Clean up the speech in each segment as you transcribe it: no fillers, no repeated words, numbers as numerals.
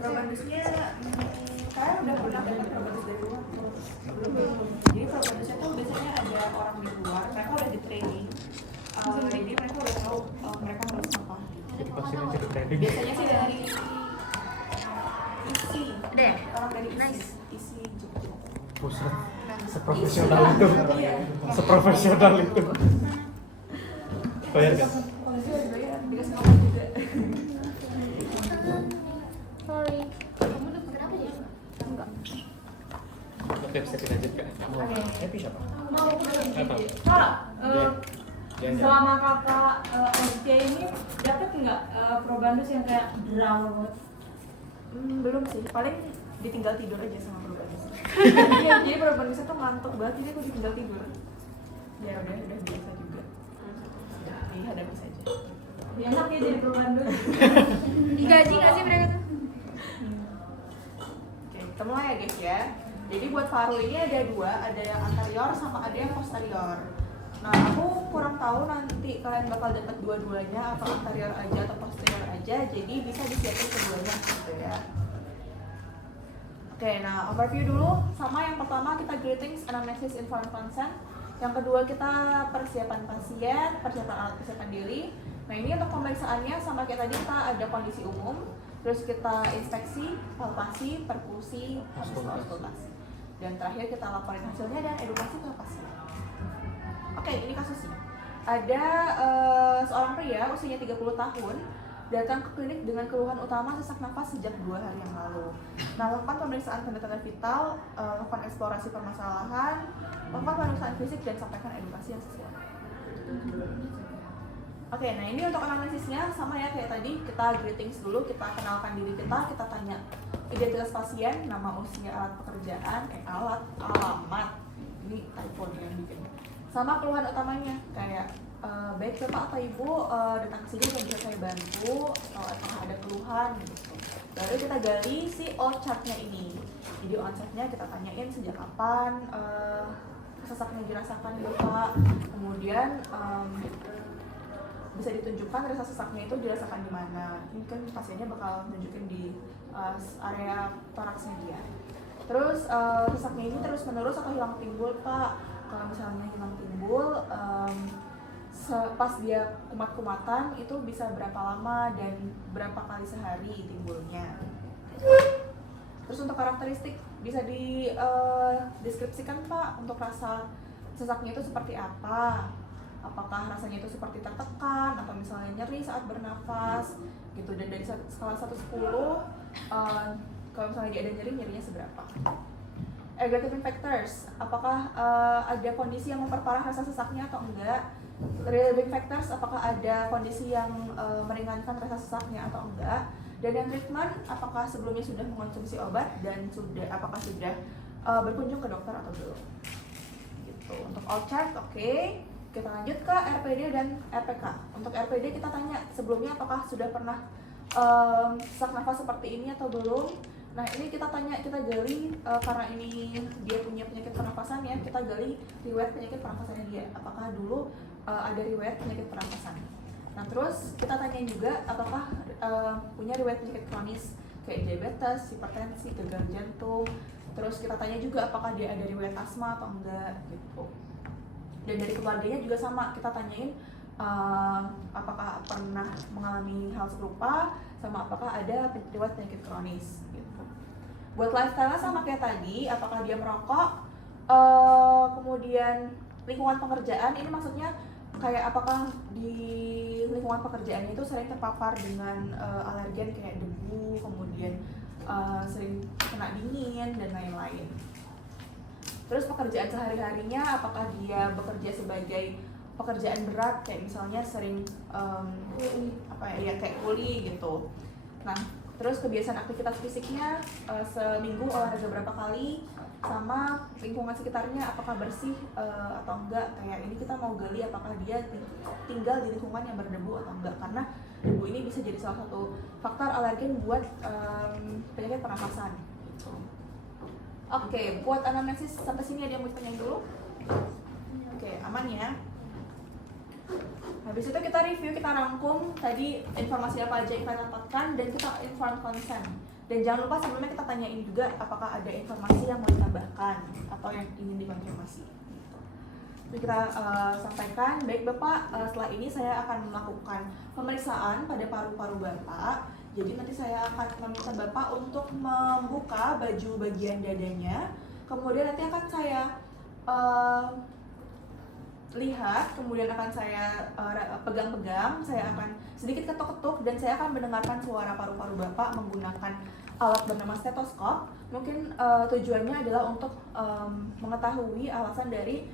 Probandusnya kalian udah pernah dapat probandus dari luar? Belum. Jadi probandusnya tuh biasanya ada orang di luar, mereka udah di training. Jadi mereka udah tahu mereka harus apa. Jadi vaksinnya jadi training. Biasanya sih dari isi. Deh. Orang dari Nice. isi Jogja. Buset, seprofesional itu. Iya. Seprofesional itu. Bayar kan? Polisi udah bayar, dikasih nomor juga. Sorry. Kamu udah pakai apa ya? Enggak. Oke, bisa dilanjut kan? Happy siapa? Mau Apa? Kak, Jangan. selama kakak SC ini dapat nggak probandus yang kayak drama banget? Belum sih, paling ditinggal tidur aja sama probandus. Iya, jadi probandusnya tuh ngantuk banget, jadi aku ditinggal tidur. Ya udah biasa juga. Dihadapi saja. Enak ya jadi probandus. Digaji nggak sih mereka tuh? Oke, kita mulai ya guys ya. Jadi buat paru ini ada dua, ada yang anterior sama ada yang posterior. Nah, aku kurang tahu nanti kalian bakal dapat dua-duanya atau anterior aja atau posterior aja, jadi bisa disiapin keduanya gitu ya. Oke, nah overview dulu. Sama yang pertama kita greetings, anamnesis, informed consent. Yang kedua kita persiapan pasien, persiapan alat persiapan diri. Nah ini untuk pemeriksaannya sama kayak tadi kita ada kondisi umum, terus kita inspeksi, palpasi, perkusi, konsultasi. Dan terakhir kita laporin hasilnya dan edukasi ke pasien. Oke, ini kasusnya. Ada seorang pria usianya 30 tahun datang ke klinik dengan keluhan utama sesak nafas sejak 2 hari yang lalu. Nah, lakukan pemeriksaan tanda-tanda vital, lakukan eksplorasi permasalahan, lakukan pemeriksaan fisik dan sampaikan edukasi yang sesuai. Oke, nah ini untuk analisisnya sama ya kayak tadi, kita greetings dulu, kita kenalkan diri kita tanya identitas pasien, nama, usia, alat pekerjaan, alamat, ini typo yang bikin. Sama keluhan utamanya, kayak baik Bapak atau Ibu datang ke sini dan bisa saya bantu, atau apakah ada keluhan gitu. Lalu kita gali si all chart-nya ini. Jadi all chart-nya kita tanyain sejak kapan sesaknya dirasakan Bapak, kemudian bisa ditunjukkan rasa sesaknya itu dirasakan di mana. Ini kan pasiennya bakal nunjukin di area toraksnya dia. Terus sesaknya ini terus menerus atau hilang timbul Pak? Kalau misalnya hilang timbul, pas dia kumat-kumatan itu bisa berapa lama dan berapa kali sehari timbulnya. Terus untuk karakteristik bisa dideskripsikan Pak untuk rasa sesaknya itu seperti apa? Apakah rasanya itu seperti tertekan atau misalnya nyeri saat bernafas gitu, dan dari skala 1 10 kalau misalnya dia ada nyerinya seberapa. Aggravating factors, apakah ada kondisi yang memperparah rasa sesaknya atau enggak. Relieving factors, apakah ada kondisi yang meringankan rasa sesaknya atau enggak. Dan yang treatment, apakah sebelumnya sudah mengonsumsi obat dan apakah sudah berkunjung ke dokter atau belum gitu. Untuk all chart, oke. Kita lanjut ke RPD dan RPK. Untuk RPD kita tanya sebelumnya apakah sudah pernah sesak nafas seperti ini atau belum. Nah ini kita gali karena ini dia punya penyakit pernafasan ya, kita gali riwayat penyakit pernafasannya dia. Apakah dulu ada riwayat penyakit pernafasan. Nah terus kita tanya juga apakah punya riwayat penyakit kronis kayak diabetes, hipertensi, gagal jantung. Terus kita tanya juga apakah dia ada riwayat asma atau enggak gitu. Dan dari keluarganya juga sama, kita tanyain apakah pernah mengalami hal serupa, sama apakah ada riwayat penyakit kronis gitu. Buat lifestyle-nya sama kayak tadi, apakah dia merokok, kemudian lingkungan pekerjaan, ini maksudnya kayak apakah di lingkungan pekerjaannya itu sering terpapar dengan alergen kayak debu, kemudian sering kena dingin dan lain-lain. Terus pekerjaan sehari-harinya, apakah dia bekerja sebagai pekerjaan berat kayak misalnya sering kayak kuli gitu. Nah, terus kebiasaan aktivitas fisiknya seminggu olahraga berapa kali, sama lingkungan sekitarnya apakah bersih atau enggak. Kayak ini kita mau gali apakah dia tinggal di lingkungan yang berdebu atau enggak, karena debu ini bisa jadi salah satu faktor alergen buat penyakit pernafasan gitu. Oke, buat anamnesis sampai sini ada yang mau ditanyain dulu? Oke, aman ya. Habis itu kita review, kita rangkum tadi informasi apa aja yang kita dapatkan dan kita inform consent. Dan jangan lupa sebelumnya kita tanyain juga apakah ada informasi yang mau ditambahkan atau yang ingin dikonfirmasi. Gitu. Jadi kita sampaikan, baik Bapak, setelah ini saya akan melakukan pemeriksaan pada paru-paru Bapak. Jadi nanti saya akan meminta Bapak untuk membuka baju bagian dadanya. Kemudian nanti akan saya lihat, kemudian akan saya pegang-pegang, saya akan sedikit ketuk-ketuk dan saya akan mendengarkan suara paru-paru Bapak menggunakan alat bernama stetoskop. Mungkin tujuannya adalah untuk mengetahui alasan dari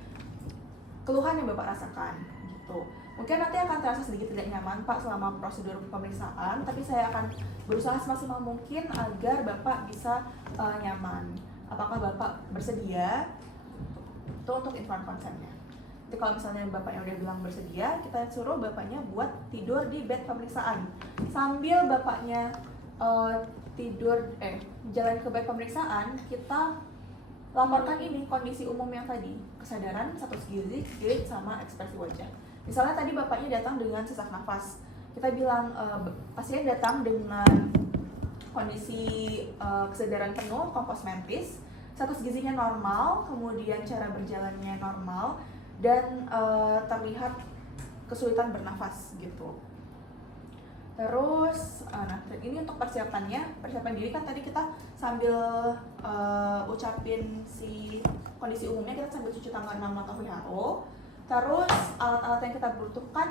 keluhan yang Bapak rasakan gitu. Mungkin nanti akan terasa sedikit tidak nyaman Pak selama prosedur pemeriksaan, tapi saya akan berusaha semaksimal mungkin agar Bapak bisa nyaman. Apakah Bapak bersedia? Itu untuk inform konsennya. Jadi kalau misalnya Bapaknya udah bilang bersedia, kita suruh Bapaknya buat tidur di bed pemeriksaan. Sambil Bapaknya jalan ke bed pemeriksaan, kita laporkan ini kondisi umum yang tadi, kesadaran, status gizi, gait, sama ekspresi wajah. Misalnya tadi Bapaknya datang dengan sesak nafas, kita bilang pasien datang dengan kondisi kesadaran penuh, kompos mentis, status gizinya normal, kemudian cara berjalannya normal, dan terlihat kesulitan bernafas gitu. Terus, nah ini untuk persiapan diri kan tadi kita sambil ucapin si kondisi umumnya, kita sambil cuci tangan nama atau WHO. Terus alat-alat yang kita butuhkan,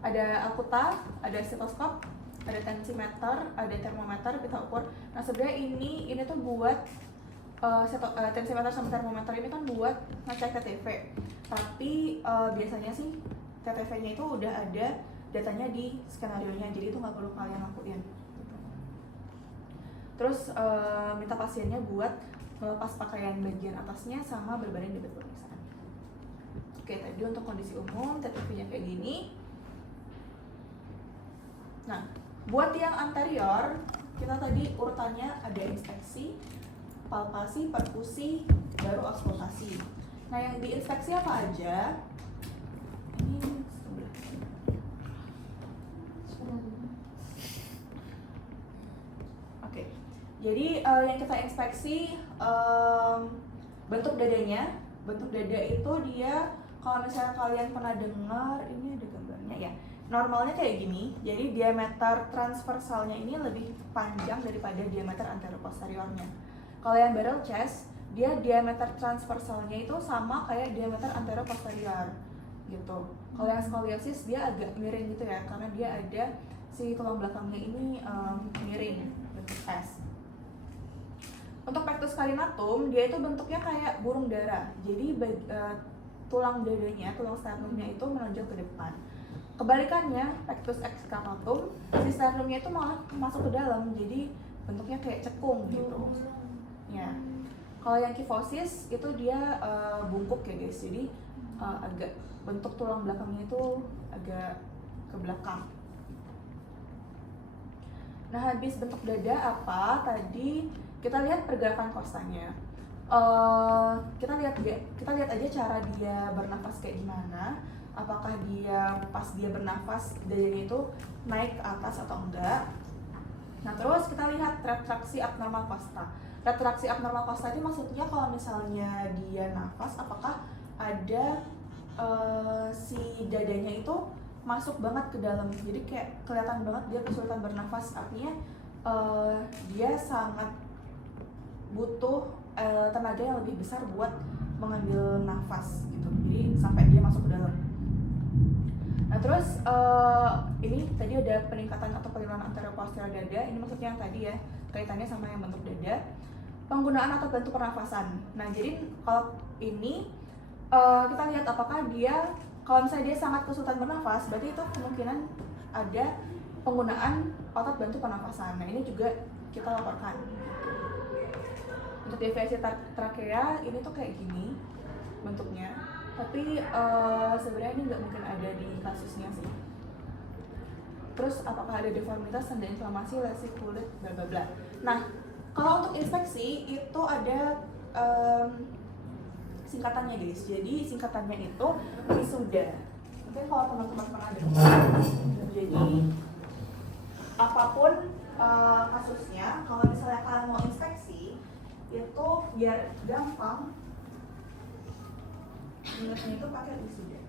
ada alkuta, ada stetoskop, ada tensimeter, ada termometer, kita ukur. Nah sebenarnya ini tuh buat tensimeter sama termometer ini kan buat ngecek TTV, tapi biasanya sih TTV-nya itu udah ada datanya di skenario-nya, jadi itu nggak perlu kalian lakuin. Terus minta pasiennya buat melepas pakaian bagian atasnya sama berbaring di bed pemeriksaan. Oke, tadi untuk kondisi umum TTV-nya kayak gini. Nah, buat yang anterior, kita tadi urutannya ada inspeksi, palpasi, perkusi, baru auskultasi. Nah, yang diinspeksi apa aja? Ini sebelah. Oke. Jadi yang kita inspeksi bentuk dadanya. Bentuk dada itu dia, kalau misalnya kalian pernah dengar, ini ada gambarnya ya. Normalnya kayak gini, jadi diameter transversalnya ini lebih panjang daripada diameter anteroposteriornya. Kalau yang barrel chest, dia diameter transversalnya itu sama kayak diameter anteroposterior gitu. Kalau yang skoliosis dia agak miring gitu ya, karena dia ada si tulang belakangnya ini miring, bentuk S. Untuk pectus carinatum, dia itu bentuknya kayak burung dara. Jadi tulang dadanya, tulang sternumnya itu menonjol ke depan. Kebalikannya, pectus excavatum, si sternumnya itu malah masuk ke dalam, jadi bentuknya kayak cekung gitu. Ya. Kalau yang kyphosis itu dia bungkuk ya guys, jadi agak bentuk tulang belakangnya itu agak ke belakang. Nah, habis bentuk dada apa tadi kita lihat pergerakan kostanya. Kita lihat aja cara dia bernafas kayak gimana. Apakah dia pas dia bernafas dadanya itu naik ke atas atau enggak. Nah terus kita lihat retraksi abnormal costa. Retraksi abnormal costa ini maksudnya kalau misalnya dia nafas, apakah ada si dadanya itu masuk banget ke dalam, jadi kayak kelihatan banget dia kesulitan bernafas, artinya dia sangat butuh tenaga yang lebih besar buat mengambil nafas gitu, jadi sampai dia masuk ke dalam. Nah terus ini tadi ada peningkatan atau penurunan anteroposterior dada, ini maksudnya yang tadi ya, kaitannya sama yang bentuk dada. Penggunaan atau bantu pernafasan. Nah jadi kalau ini kita lihat apakah dia, kalau misalnya dia sangat kesulitan bernafas, berarti itu kemungkinan ada penggunaan otot bantu pernafasan. Nah ini juga kita laporkan. Untuk deviasi trakea ini tuh kayak gini bentuknya, tapi sebenarnya ini nggak mungkin ada di kasusnya sih. Terus apakah ada deformitas, tanda inflamasi, lesi kulit, bla bla bla. Nah kalau untuk inspeksi itu ada singkatannya guys. Jadi singkatannya itu wisuda. Mungkin kalau teman-teman pernah dengar. Jadi apapun kasusnya, kalau misalnya kalian mau inspeksi itu biar gampang, ingatnya itu pakai wisuda.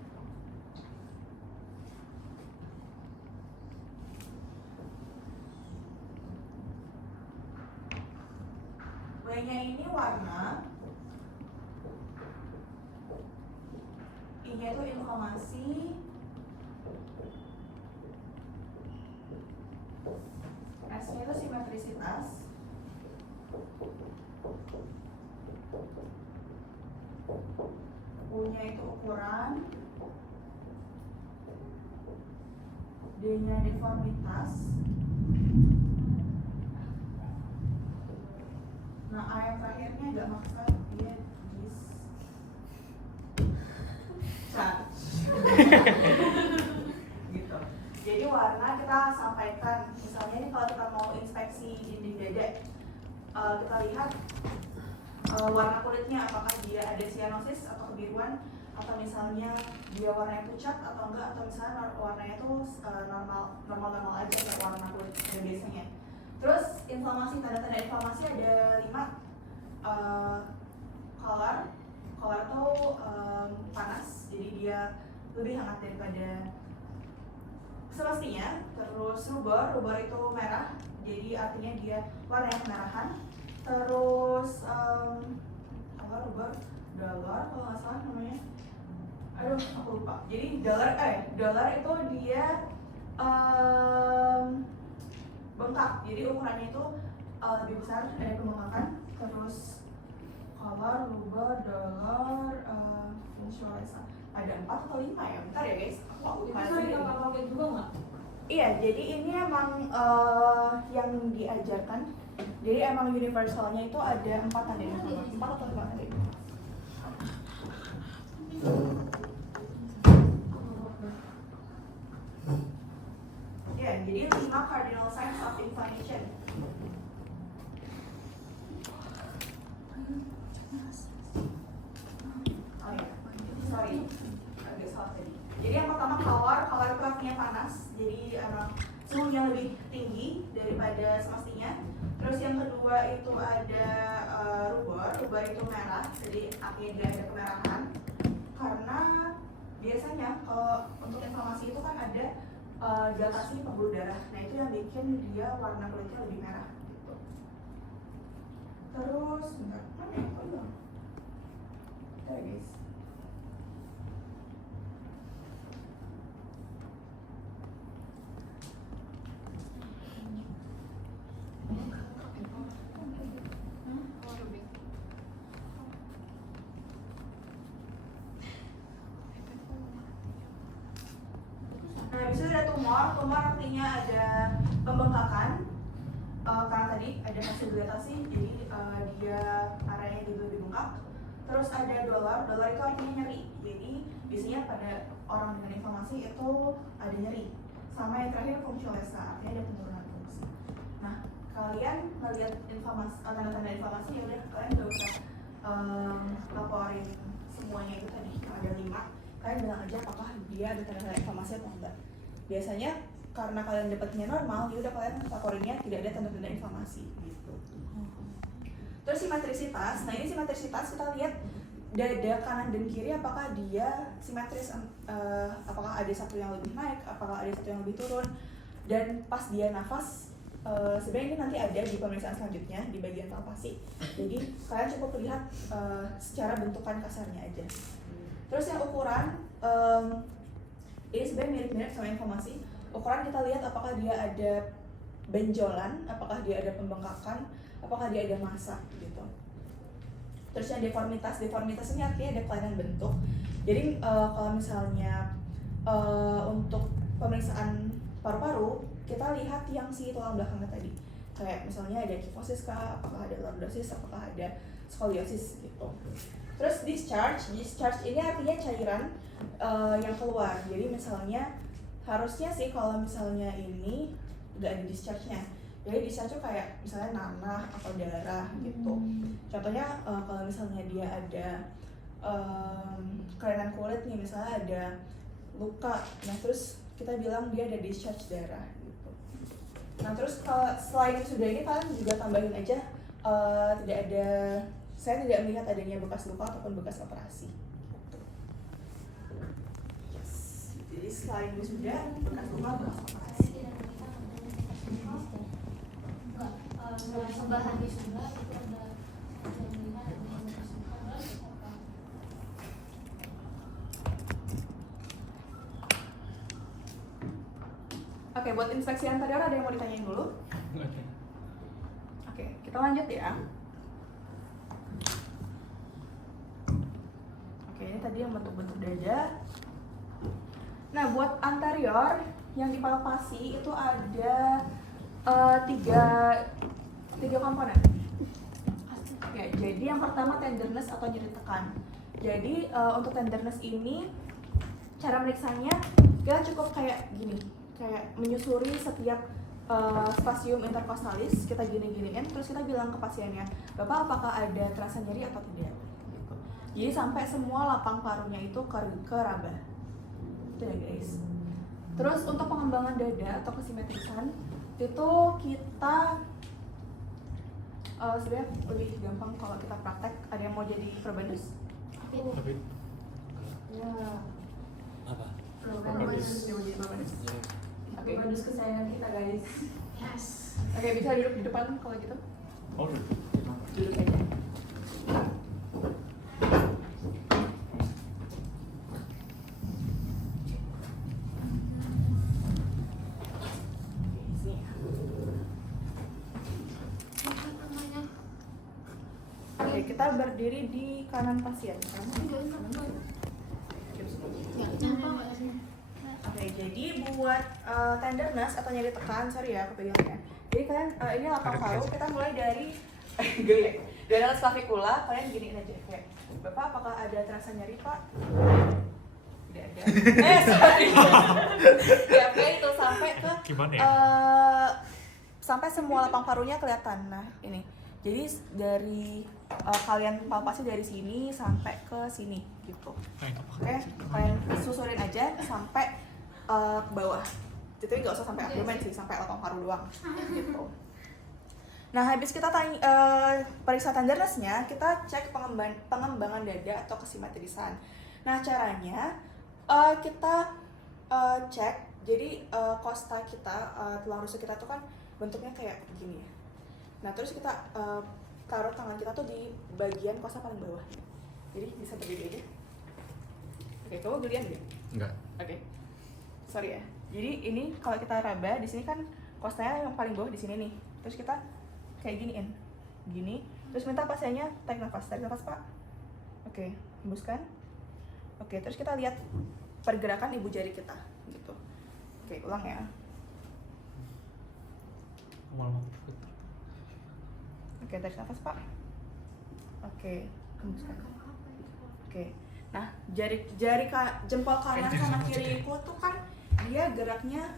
W-nya ini warna, I-nya itu informasi, S-nya itu simetrisitas, U-nya itu ukuran, D-nya deformitas, nah A yang terakhirnya agak maksa, dia discharge. Gitu. Jadi warna kita sampaikan, misalnya ini kalau kita mau inspeksi dinding dada, kita lihat warna kulitnya apakah dia ada cyanosis atau kebiruan, atau misalnya dia warnanya pucat atau enggak, atau misalnya warnanya itu normal aja kayak warna kulit pada biasanya. Terus inflamasi, tanda-tanda inflamasi ada 5. Color itu panas, jadi dia lebih hangat daripada semestinya. Terus rubor itu merah, jadi artinya dia warnanya kemerahan. Terus rubor, dollar kalau nggak salah namanya, aduh aku lupa. Jadi dollar itu dia bengkak, jadi ukurannya itu lebih besar, ada pembengkakan. Terus color, rubor, dollar, functionalisa ada 4 atau 5 ya, bentar ya guys, aku Itu ada yang nggak pakai juga nggak? Iya, jadi ini emang yang diajarkan. Jadi emang universalnya itu ada 4 tanda informasi, 4 atau 5 tanda informasi. Ya, jadi 5 cardinal signs of inflammation. Oh ya, sorry, agak salah tadi. Jadi yang pertama color itu artinya panas, jadi suhunya lebih tinggi daripada semestinya. Terus yang kedua itu ada rubor itu merah, jadi artinya dia ada kemerahan. Karena biasanya kalau untuk inflamasi itu kan ada dilatasi pembuluh darah, nah itu yang bikin dia warna kulitnya lebih merah gitu. Terus bentar, mana ya? Oh iya, bentar ya guys. Nah, bisa ada tumor artinya ada pembengkakan, karena tadi ada hasil dilatasi, jadi dia areanya juga lebih bengkak. Terus ada dollar itu artinya nyeri, jadi biasanya pada orang dengan inflamasi itu ada nyeri. Sama yang terakhir functionalisa, artinya ada penurunan fungsi. Nah, kalian melihat tanda-tanda inflamasi, ya udah kalian gak usah laporin semuanya itu tadi, ada 5. Kalian bilang aja apakah dia ada tanda-tanda inflamasi atau enggak. Biasanya karena kalian dapatnya normal, ya udah kalian laporinnya tidak ada tanda-tanda inflamasi gitu. Terus simetrisitas, nah ini simetrisitas kita lihat dada kanan dan kiri apakah dia simetris, apakah ada satu yang lebih naik, apakah ada satu yang lebih turun, dan pas dia nafas. Sebenarnya ini nanti ada di pemeriksaan selanjutnya di bagian palpasi. Jadi kalian cukup lihat secara bentukan kasarnya aja. Terus yang ukuran, ini sebenarnya mirip-mirip sama inflamasi. Ukuran kita lihat apakah dia ada benjolan, apakah dia ada pembengkakan, apakah dia ada massa gitu. Terus yang deformitas ini artinya ada kelainan bentuk. Jadi kalau misalnya untuk pemeriksaan paru-paru, kita lihat yang si tulang belakangnya tadi. Kayak misalnya ada kifosis kah, apakah ada lordosis, apakah ada skoliosis gitu. Terus discharge ini artinya cairan yang keluar. Jadi misalnya harusnya sih kalau misalnya ini nggak ada discharge-nya. Jadi discharge tuh kayak misalnya nanah atau darah gitu. Contohnya kalau misalnya dia ada kelainan kulit nih, misalnya ada luka, nah terus kita bilang dia ada discharge darah gitu. Nah terus kalau selain sudah ini kalian juga tambahin aja tidak ada, saya tidak melihat adanya bekas luka ataupun bekas operasi. Yes. Jadi selain sudah bekas luka, bekas operasi. Sebelahan wisuda itu ada jaminan ada yang bersangkutan apa? Oke, buat inspeksi anterior ada yang mau ditanyain dulu? Oke. Oke, kita lanjut ya. Oke, ini tadi yang bentuk-bentuk dada. Nah, buat anterior yang dipalpasi itu ada tiga komponen. Ya, jadi yang pertama tenderness atau nyeri tekan. Jadi untuk tenderness ini cara meriksanya kita cukup kayak gini, kayak menyusuri setiap spasium intercostalis, kita gini-giniin, terus kita bilang ke pasiennya, Bapak apakah ada terasa nyeri atau tidak? Gitu. Jadi sampai semua lapang parunya itu keraba. Itu ya guys. Terus untuk pengembangan dada atau kesimetrisan itu kita sebenarnya lebih gampang kalau kita praktek. Ada yang mau jadi probandus? Tapi Ya. apa? Probandus. Dia mau jadi probandus. Ya. Oke. Bonus kesayangan kita guys. Yes. Oke, bisa duduk di depan kalau gitu. Oh, Duduk aja. Oke, kita berdiri di kanan pasien. Oke, jadi buat tenderness atau nyeri tekan, sorry ya aku pegang ya. Jadi kalian ini lapang paru, kita mulai dari geli. Dari atas clavicular, kalian giniin aja kayak, Bapak apakah ada terasa nyeri, Pak? Tidak ada. Sorry. Ya, oke, itu sampai ke Gimana ya? sampai semua lapang parunya kelihatan. Nah, ini. Jadi dari kalian palpasi dari sini sampai ke sini gitu. Oke, kalian susurin aja sampai ke bawah. Jadi nggak usah sampai abdomen sih, sampai lapang paru doang gitu. Nah, habis kita periksa tenderness-nya, kita cek pengembangan dada atau kesimetrisan. Nah, caranya kita cek, jadi kosta kita, tulang rusuk kita tuh kan bentuknya kayak begini ya. Nah, terus kita taruh tangan kita tuh di bagian kosta paling bawah. Jadi bisa berdiri aja. Oke, kamu gelian nggak? Enggak. Oke. Sorry ya. Jadi ini kalau kita raba di sini kan kostanya yang paling bawah di sini nih. Terus kita kayak giniin. Gini. Terus minta pasiennya tarik nafas. Tarik nafas, Pak. Oke, hembuskan. Oke, terus kita lihat pergerakan ibu jari kita gitu. Oke, ulang ya. Oke, tarik nafas, Pak. Oke, hembuskan. Oke. Nah, jempol kanan sama kiriku tuh kan dia geraknya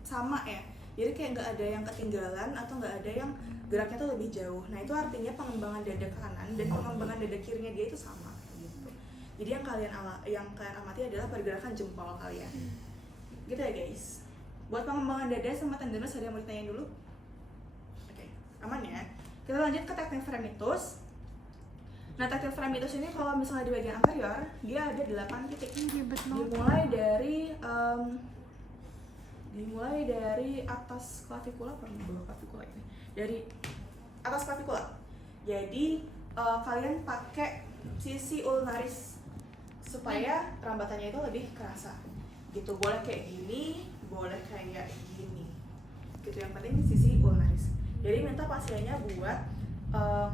sama ya. Jadi kayak nggak ada yang ketinggalan atau nggak ada yang geraknya tuh lebih jauh. Nah, itu artinya pengembangan dada kanan dan pengembangan dada kirinya dia itu sama gitu. Jadi yang kalian amati adalah pergerakan jempol kalian. Gitu ya, guys. Buat pengembangan dada sama tenderness ada yang mau ditanyain dulu? Oke, aman ya. Kita lanjut ke teknik fremitus. Nah, teknik fremitus ini kalau misalnya di bagian anterior, dia ada 8 titik. Dimulai dari atas clavicular atau bawah clavicular ini. Dari atas clavicular. Jadi kalian pakai sisi ulnaris supaya rambatannya itu lebih kerasa. Gitu, boleh kayak gini, boleh kayak gini. Gitu, yang penting sisi ulnaris. Jadi minta pasiennya buat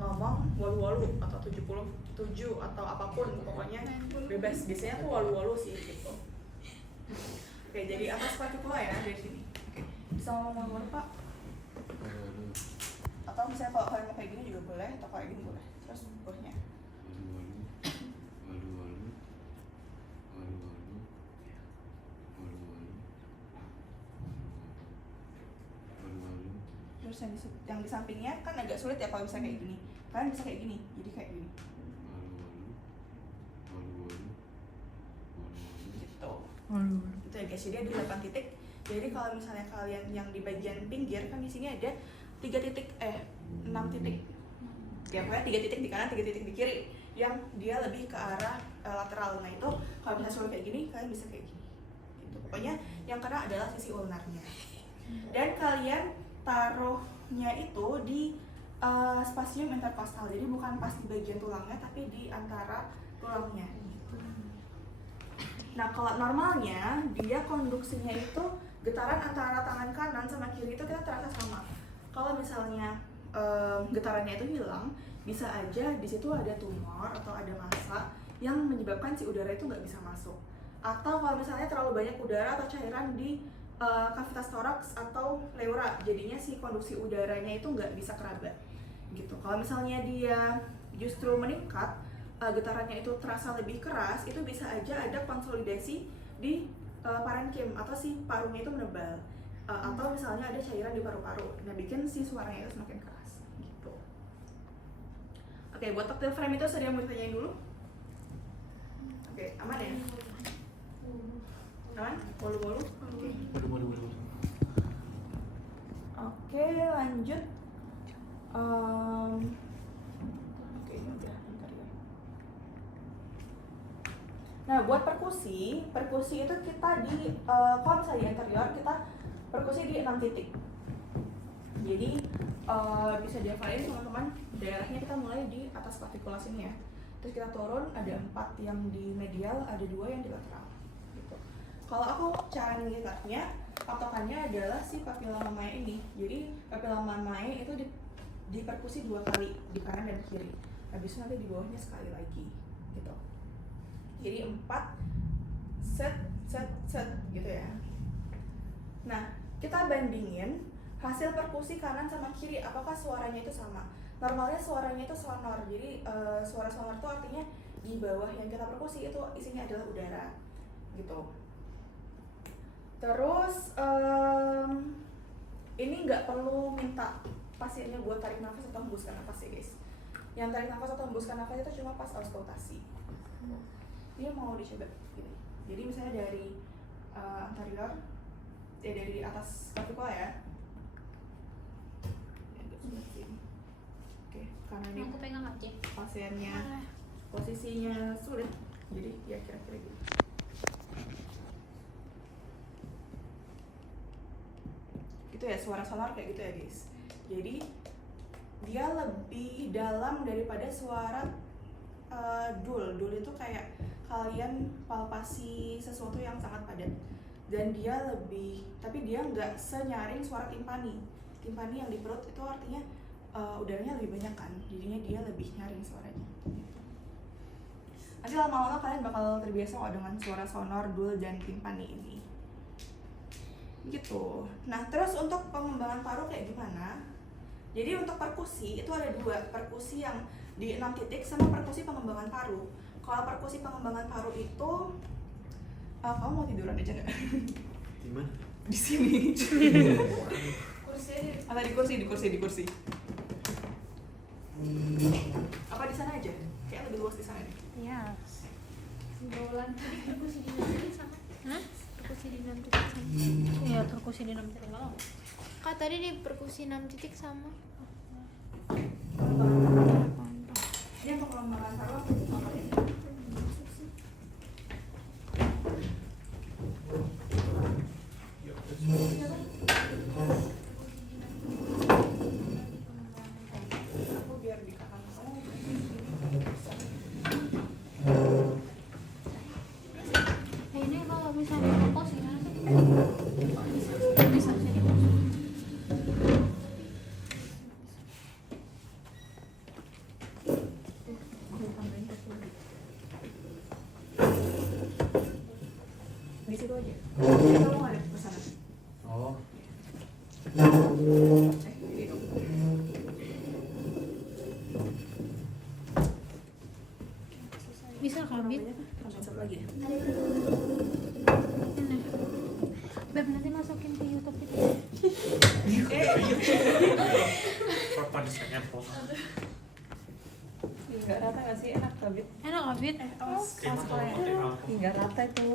ngomong walu-walu atau 77 atau apapun, pokoknya bebas. Biasanya tuh walu-walu sih gitu. Oke, jadi atas clavicular ya dari sini. Oke, bisa ngomong walu-walu, Pak? Atau misalnya kalau kalian mau kayak gini juga boleh, atau kayak gini boleh. Terus bawahnya. Terus yang di sampingnya kan agak sulit ya kalau bisa kayak gini. Kalian bisa kayak gini, jadi kayak gini. Gitu. Itu ya guys, jadi ada 8 titik. Jadi kalau misalnya kalian yang di bagian pinggir kan di sini ada 6 titik. Ya pokoknya 3 titik di kanan, 3 titik di kiri yang dia lebih ke arah lateral. Nah itu kalau misalnya suruh kayak gini, kalian bisa kayak gini. Gitu. Pokoknya yang kena adalah sisi ulnarnya. Dan kalian taruhnya itu di spasium interkostal. Jadi bukan pas di bagian tulangnya, tapi di antara tulangnya. Gitu. Nah kalau normalnya dia konduksinya itu getaran antara tangan kanan sama kiri itu kita terasa sama. Kalau misalnya getarannya itu hilang, bisa aja di situ ada tumor atau ada massa yang menyebabkan si udara itu nggak bisa masuk. Atau kalau misalnya terlalu banyak udara atau cairan di kavitas toraks atau pleura, jadinya si konduksi udaranya itu nggak bisa kerabat gitu. Kalau misalnya dia justru meningkat, getarannya itu terasa lebih keras, itu bisa aja ada konsolidasi di parenkim atau si parunya itu menebal, atau misalnya ada cairan di paru-paru, nah bikin si suaranya itu semakin keras gitu. Oke, buat tactile frame itu ada yang mau ditanyain dulu? Oke, aman ya? Aman? Bolu-bolu? Oke. Waduh. Oke, lanjut. Oke, ini udah bentar ya. Nah, buat perkusi itu kita di kalau misalnya di interior kita perkusi di 6 titik. Jadi bisa dihafalin teman-teman, daerahnya kita mulai di atas clavicula sini ya. Terus kita turun, ada 4 yang di medial, ada 2 yang di lateral. Gitu. Kalau aku cara ngelihatnya, patokannya adalah si papilla mamae ini. Jadi papilla mamae itu diperkusi 2 kali di kanan dan kiri. Habis itu nanti di bawahnya sekali lagi, gitu. Jadi 4 set gitu ya. Nah, kita bandingin hasil perkusi kanan sama kiri, apakah suaranya itu sama? Normalnya suaranya itu sonor, jadi suara sonor itu artinya di bawah yang kita perkusi itu isinya adalah udara, gitu. Terus ini nggak perlu minta pasiennya buat tarik nafas atau hembuskan nafas ya guys. Yang tarik nafas atau hembuskan nafas itu cuma pas auskultasi. Ini mau dicoba gini. Jadi misalnya dari anterior, dari atas clavicula ya. Oke, karena ini Aku pegang aja. pasiennya posisinya sulit, jadi ya kira-kira gitu. Gitu ya, suara sonor kayak gitu ya guys. Jadi dia lebih dalam daripada suara dul. Dul itu kayak kalian palpasi sesuatu yang sangat padat, dan dia lebih, tapi dia nggak senyaring suara timpani. Timpani yang di perut itu artinya udaranya lebih banyak kan, jadinya dia lebih nyaring suaranya gitu. Nanti lama-lama kalian bakal terbiasa kok dengan suara sonor, dul, dan timpani ini gitu. Nah terus untuk pengembangan paru kayak gimana? Jadi untuk perkusi itu ada 2, perkusi yang di 6 titik sama perkusi pengembangan paru. Kalau perkusi pengembangan paru itu kamu mau tiduran aja nggak? Di mana? Di sini. Kursi Atau di kursi. Apa di sana aja? Kayak lebih luas di sana deh. Iya. Bulan Perkusi di 6 titik sama. Hah? Perkusi di 6 titik sama. Iya, perkusi di 6 titik malah. Kak tadi di perkusi 6 titik sama. Ini untuk pengembangan paru apa ya? Aku biar di kanan kamu. Nah, ini kalau misalnya fokus gimana sih? Bisa sih. Di situ aja. Kamu nggak ada ke sana. Oh. Ini dong. Bisa kalau Bib. Tambah satu lagi ya. Ini. Beb nanti masukin ke YouTube itu. Pada saya Nggak rata nggak sih? Enak kabit. Enak nggak, Bit? Awas sekolah ya. Nggak rata itu.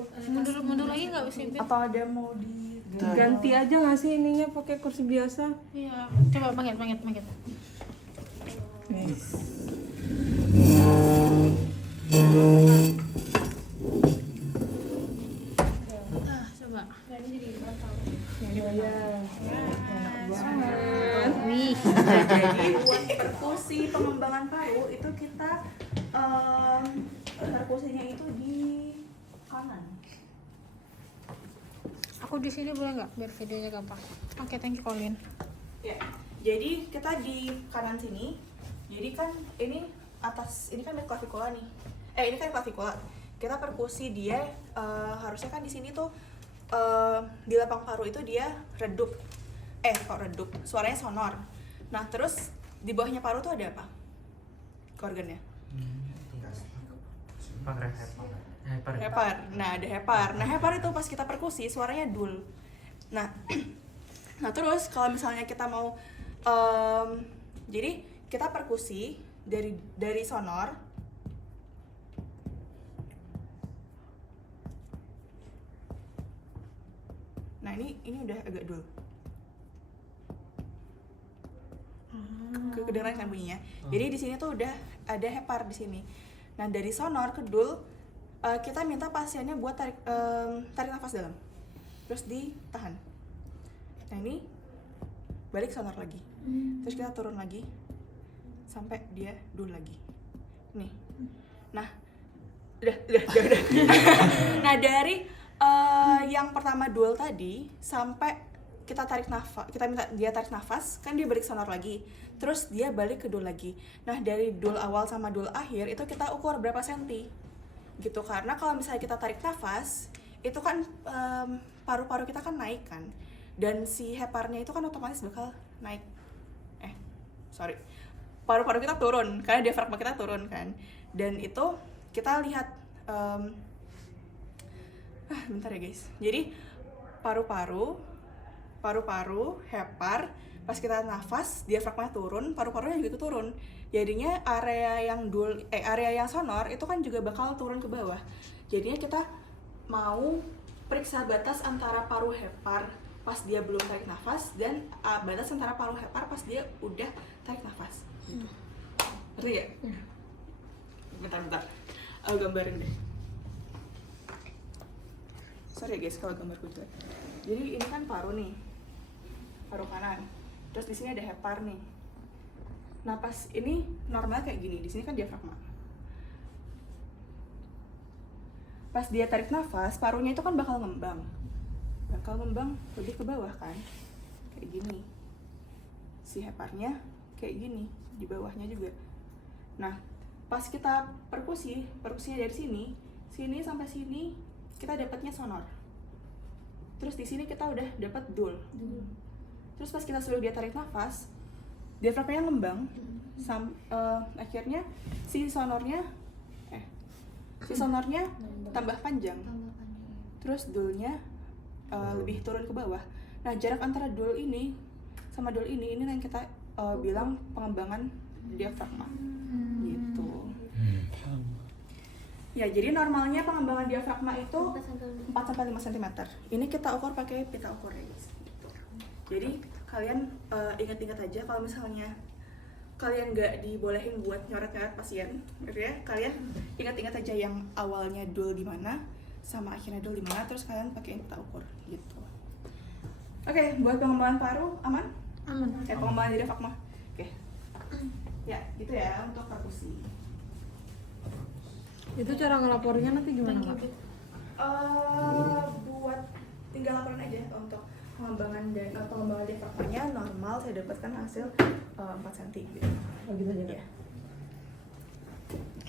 Mundur lagi nggak sih, Bit? Atau ada mau di Ganti aja nggak sih ininya pakai kursi biasa? Iya, coba panggil. Coba. Wih. Jadi buat perkusi pengembangan paru itu kita perkusinya itu di kanan. Aku di sini boleh nggak biar videonya gampang? Oke, thank you Colin. Ya. Jadi kita di kanan sini. Jadi kan ini atas ini kan clavicular nih. Ini kan clavicular. Kita perkusi dia harusnya kan di sini tuh di lapang paru itu dia redup. Kok redup? Suaranya sonor. Nah, terus di bawahnya paru tuh ada apa? Organnya? Hepar. Nah, ada hepar. Nah, hepar itu pas kita perkusi suaranya dul. Nah, terus kalau misalnya kita mau jadi kita perkusi dari sonor. Nah, ini udah agak dul. Kedengeran kan bunyinya. Jadi di sini tuh udah ada hepar di sini. Nah, dari sonor ke dul kita minta pasiennya buat tarik nafas dalam. Terus ditahan. Nah, ini balik sonor lagi. Terus kita turun lagi sampai dia dul lagi. Nih. Nah, udah. Nah, dari yang pertama dul tadi sampai kita minta dia tarik nafas, kan dia balik sonor lagi. Terus dia balik ke dul lagi. Nah, dari dul awal sama dul akhir itu kita ukur berapa senti. Gitu, karena kalau misalnya kita tarik nafas, itu kan paru-paru kita kan naik kan. Dan si heparnya itu kan otomatis bakal naik. Paru-paru kita turun karena diafragma kita turun kan. Dan itu kita lihat bentar ya guys. Jadi paru-paru, hepar, pas kita nafas, diafragma turun, paru-parunya juga turun. Jadinya area yang sonor itu kan juga bakal turun ke bawah. Jadinya kita mau periksa batas antara paru hepar pas dia belum tarik nafas dan batas antara paru hepar pas dia udah tarik nafas. Ngerti ya? Bentar. Aku gambarin deh. Sorry ya guys kalau gambarku jelek. Jadi ini kan paru nih. Paru kanan. Terus di sini ada hepar nih. Nah, pas ini normal kayak gini. Di sini kan diafragma. Pas dia tarik nafas, parunya itu kan bakal ngembang lebih ke bawah kan. Kayak gini. Si heparnya kayak gini, di bawahnya juga. Nah, pas kita perkusinya dari sini sampai sini kita dapatnya sonor. Terus di sini kita udah dapat dul. Terus pas kita suruh dia tarik nafas, diafragmanya ngembang, akhirnya si sonornya tambah panjang. Terus dulnya lebih turun ke bawah. Nah, jarak antara dul ini sama dul ini yang kita bilang pengembangan diafragma. Gitu. Ya, jadi normalnya pengembangan diafragma itu 4-5 cm. Ini kita ukur pakai pita ukur ya guys. Jadi kalian ingat-ingat aja kalau misalnya kalian nggak dibolehin buat nyoret-nyoret pasien, gitu ya. Kalian ingat-ingat aja yang awalnya dul di mana sama akhirnya dul di mana, terus kalian pakai pita ukur gitu. Oke, buat pengembangan paru aman? Aman. Pengembangan diafragma. Oke. Ya, gitu ya untuk perkusi. Itu cara ngelapornya nanti gimana, Kak? Buat tinggal laporan aja untuk pengembangan diafragmanya normal, saya dapatkan hasil 4 cm gitu. Oh, gitu aja. Ya.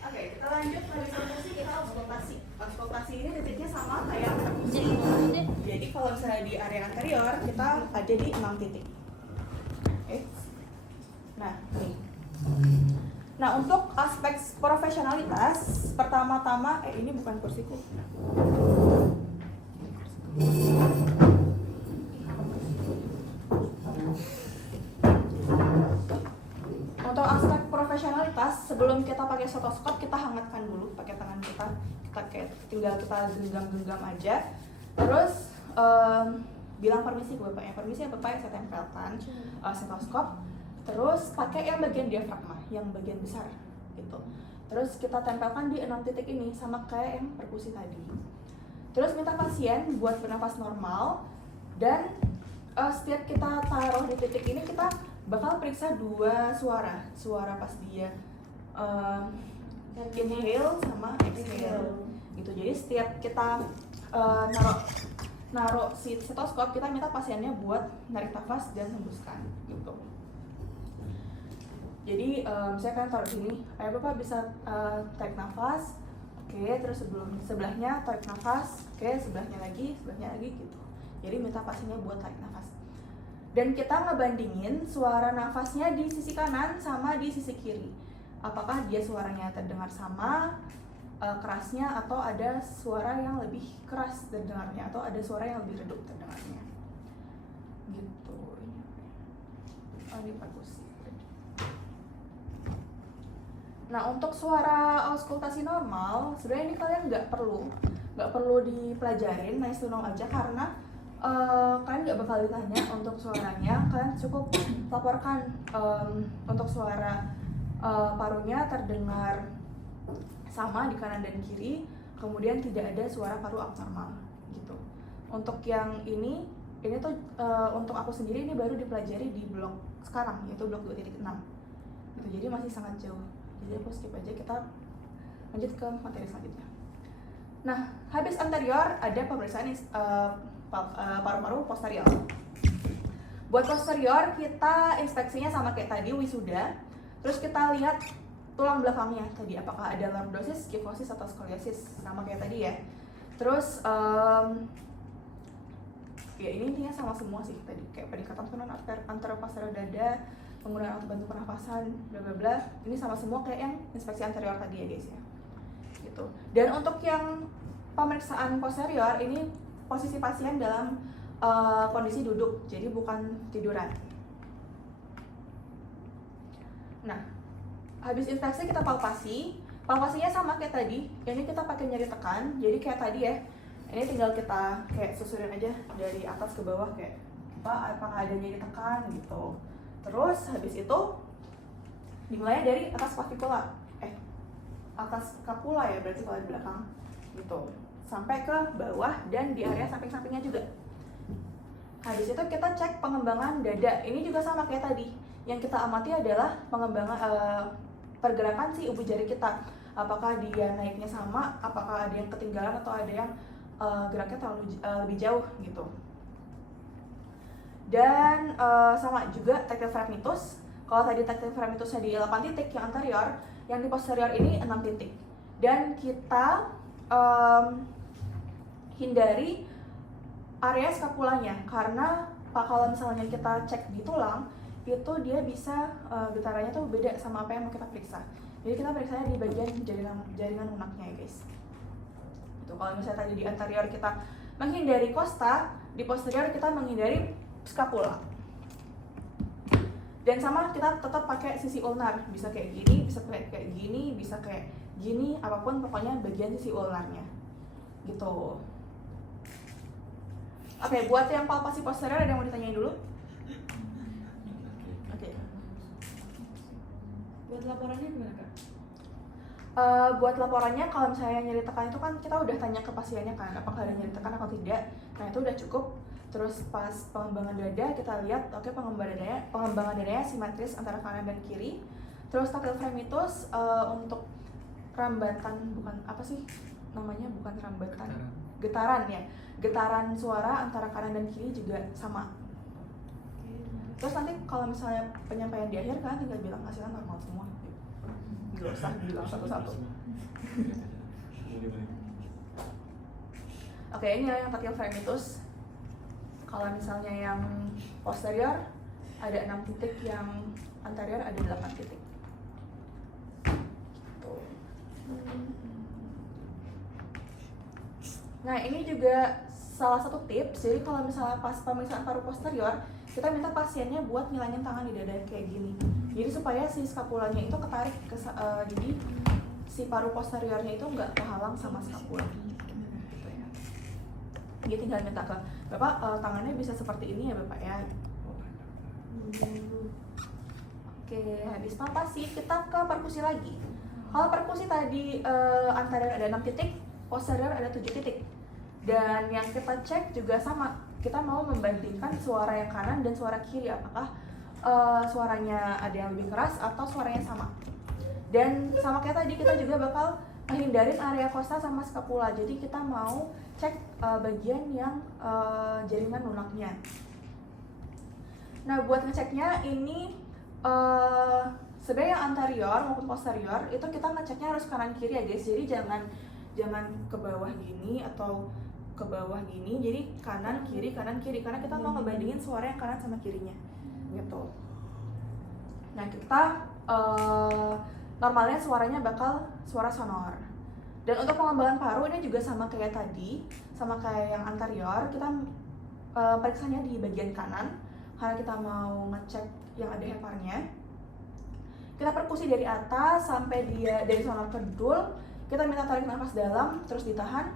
Oke, kita lanjut habis perkusi kita auskultasi. Auskultasi ini titiknya sama kayak perkusi. Jadi kalau misalnya di area anterior kita ada di 6 titik. Oke. Nah, nih. Nah, untuk aspek profesionalitas, pertama-tama ini bukan kursiku. Untuk aspek profesionalitas nafas, sebelum kita pakai stetoskop kita hangatkan dulu pakai tangan kita kayak tinggal kita genggam-genggam aja. Terus bilang permisi ke bapaknya, permisi ya bapak, saya tempelkan stetoskop. Terus pakai yang bagian diafragma, yang bagian besar gitu. Terus kita tempelkan di 6 titik ini sama kayak yang perkusi tadi. Terus minta pasien buat bernafas normal, dan setiap kita taruh di titik ini kita bakal periksa 2 suara pas dia inhale sama exhale gitu. Jadi setiap kita naruh si stetoskop, kita minta pasiennya buat narik nafas dan hembuskan gitu. Jadi saya kan taruh sini, ayo bapak bisa tarik nafas, oke, terus sebelahnya tarik nafas, oke, sebelahnya lagi gitu. Jadi minta pasiennya buat tarik nafas. Dan kita ngebandingin suara nafasnya di sisi kanan sama di sisi kiri. Apakah dia suaranya terdengar sama kerasnya, atau ada suara yang lebih keras terdengarnya, atau ada suara yang lebih redup terdengarnya. Gitu. Ini perkusi. Nah, untuk suara auskultasi normal, sebenarnya ini kalian nggak perlu dipelajarin, nice to know aja, karena kalian nggak bakal ditanya untuk suaranya. Kalian cukup laporkan untuk suara parunya terdengar sama di kanan dan kiri, kemudian tidak ada suara paru abnormal gitu. Untuk yang ini tuh untuk aku sendiri ini baru dipelajari di blok sekarang, yaitu blok 2.6 gitu. Jadi masih sangat jauh. Jadi aku skip aja, kita lanjut ke materi selanjutnya. Nah, habis anterior ada pemeriksaan paru-paru posterior. Buat posterior kita inspeksinya sama kayak tadi, wisuda. Terus kita lihat tulang belakangnya tadi, apakah ada lordosis, kifosis, atau skoliosis, sama kayak tadi ya. Terus ya ini intinya sama semua sih tadi, kayak peningkatan penurunan antara posterior dada, penggunaan alat bantu pernapasan, bla bla bla. Ini sama semua kayak yang inspeksi anterior tadi ya guys ya. Gitu. Dan untuk yang pemeriksaan posterior ini posisi pasien dalam kondisi duduk, jadi bukan tiduran. Nah, habis inspeksi kita palpasi. Palpasinya sama kayak tadi. Ini kita pakai nyeri tekan. Jadi kayak tadi ya. Ini tinggal kita kayak susurin aja dari atas ke bawah, kayak apakah ada nyeri tekan gitu. Terus habis itu dimulai dari atas clavicula, atas scapula ya berarti kalau di belakang gitu, sampai ke bawah dan di area samping-sampingnya juga. Habis itu kita cek pengembangan dada. Ini juga sama kayak tadi. Yang kita amati adalah pengembangan pergerakan si ubu jari kita. Apakah dia naiknya sama, apakah ada yang ketinggalan, atau ada yang geraknya terlalu lebih jauh gitu. Dan sama juga tactile fragmitus. Kalau tadi tactile fragmitusnya di 8 titik yang anterior, yang di posterior ini 6 titik. Dan kita hindari area scapulanya, karena kalau misalnya kita cek di tulang, itu dia bisa getarannya tuh beda sama apa yang mau kita periksa. Jadi kita periksanya di bagian jaringan lunaknya ya guys. Itu kalau misalnya tadi di anterior kita menghindari costa, di posterior kita menghindari scapula. Dan sama kita tetap pakai sisi ulnar, bisa kayak gini, bisa kayak gini, bisa kayak gini, apapun pokoknya bagian sisi ulnarnya gitu. Oke, buat yang palpasi posterior ada yang mau ditanyain dulu? Oke. Buat laporannya gimana Kak? Buat laporannya kalau misalnya nyeri tekan itu kan kita udah tanya ke pasiennya kan, apakah ada nyeri tekan atau tidak. Nah itu udah cukup. Terus pas pengembangan dada kita lihat, oke, pengembangan dadanya simetris antara kanan dan kiri. Terus tactile fragmitus untuk rambatan, bukan apa sih namanya, bukan rambatan, getaran ya, getaran suara antara kanan dan kiri juga sama. Terus nanti kalau misalnya penyampaian di akhir kan tinggal bilang hasilnya normal semua, nggak usah bilang satu-satu. Oke, ini yang tactile fragmitus. Kalau misalnya yang posterior ada 6 titik, yang anterior ada 8 titik. Nah ini juga salah satu tips. Jadi kalau misalnya pas pemeriksaan paru posterior, kita minta pasiennya buat ngilangin tangan di dada kayak gini. Jadi supaya si skapulanya itu ketarik ke jadi si paru posteriornya itu nggak kehalang sama skapula. Gitu ya. Jadi tinggal minta ke Bapak tangannya bisa seperti ini ya Bapak ya. Oke, habis palpasi kita ke perkusi lagi. Kalau perkusi tadi anterior ada 6 titik, posterior ada 7 titik. Dan yang kita cek juga sama, kita mau membandingkan suara yang kanan dan suara kiri, apakah suaranya ada yang lebih keras atau suaranya sama. Dan sama kayak tadi kita juga bakal menghindarin area kosta sama skapula. Jadi kita mau cek bagian yang jaringan lunaknya. Nah, buat ngeceknya ini sebenarnya yang anterior maupun posterior itu kita ngeceknya harus kanan kiri ya guys. Jadi jangan ke bawah gini atau ke bawah gini. Jadi kanan kiri karena kita mau ngebandingin suara yang kanan sama kirinya gitu. Nah, kita normalnya suaranya bakal suara sonor. Dan untuk pengembangan paru ini juga sama kayak tadi, sama kayak yang anterior, kita periksanya di bagian kanan karena kita mau ngecek yang ada heparnya. Kita perkusi dari atas sampai dia dari sonor ke dul. Kita minta tarik nafas dalam, terus ditahan.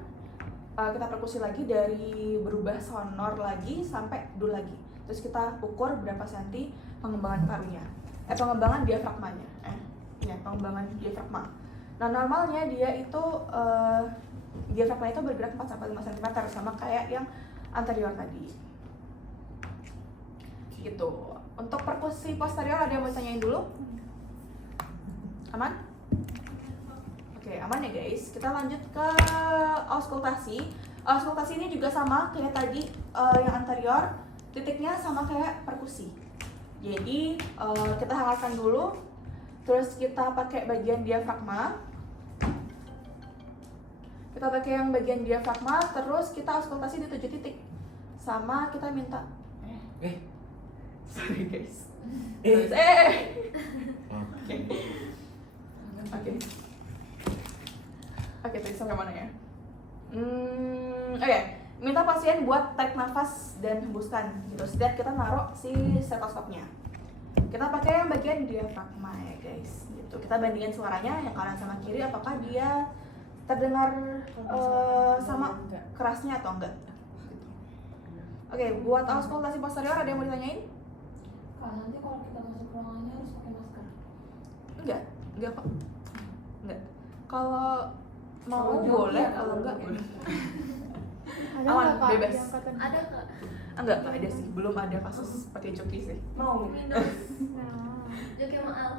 Kita perkusi lagi dari berubah sonor lagi sampai dul lagi. Terus kita ukur berapa senti pengembangan parunya, pengembangan diafragmanya, pengembangan diafragma. Nah, normalnya dia itu diafragma itu bergerak 4-5 cm sama kayak yang anterior tadi. Gitu. Untuk perkusi posterior ada yang mau tanyain dulu? Aman? Oke, aman ya guys. Kita lanjut ke auskultasi. Auskultasi ini juga sama kayak tadi yang anterior, titiknya sama kayak perkusi. Jadi kita hangatkan dulu, terus kita pakai bagian diafragma. Kita pakai yang bagian diafragma, terus kita auskultasi di 7 titik. Sama kita minta sorry guys. Oke, tadi sampai mana ya? Oke, minta pasien buat tarik nafas dan hembuskan gitu. Setiap kita naruh si stetoskopnya. Kita pakai yang bagian diafragma ya guys. Gitu. Kita bandingin suaranya yang kanan sama kiri, apakah dia terdengar sama kerasnya atau enggak. Oke, buat auskultasi posterior ada yang mau ditanyain? Kak, nanti kalau kita masuk ruangannya harus pakai masker? Enggak kok. Enggak. Kalau mau boleh, kalau enggak ya. Ada Aman, nggak, Kak, bebas. yang kata- Ada Kak. Enggak ada sih. Belum ada kasus pakai joki sih. Mau? Windows. Nah, Joki Maal.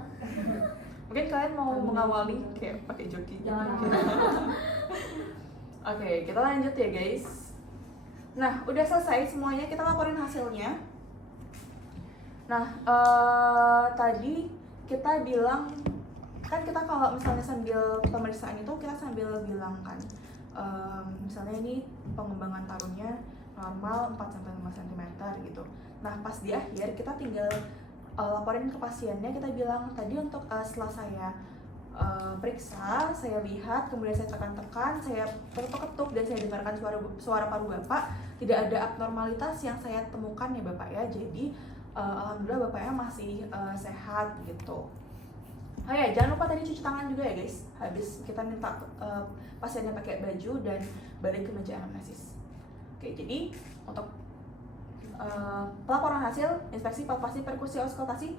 Mungkin kalian mau mengawali kayak pakai joki. Jangan. Oke, kita lanjut ya guys. Nah, udah selesai semuanya, kita laporin hasilnya. Nah, tadi kita bilang, kan kita kalau misalnya sambil pemeriksaan itu kita sambil bilang kan, misalnya ini pengembangan parunya normal 4-5 cm gitu. Nah, pas di akhir kita tinggal laporin ke pasiennya, kita bilang tadi untuk setelah saya periksa, saya lihat, kemudian saya tekan-tekan, saya ketuk-ketuk dan saya dengarkan suara paru Bapak, tidak ada abnormalitas yang saya temukan ya Bapak ya. Jadi alhamdulillah Bapaknya masih sehat gitu. Oh ya, jangan lupa tadi cuci tangan juga ya guys. Habis kita minta pasiennya pakai baju dan balik ke meja anamnesis. Oke, jadi untuk pelaporan hasil inspeksi palpasi perkusi auskultasi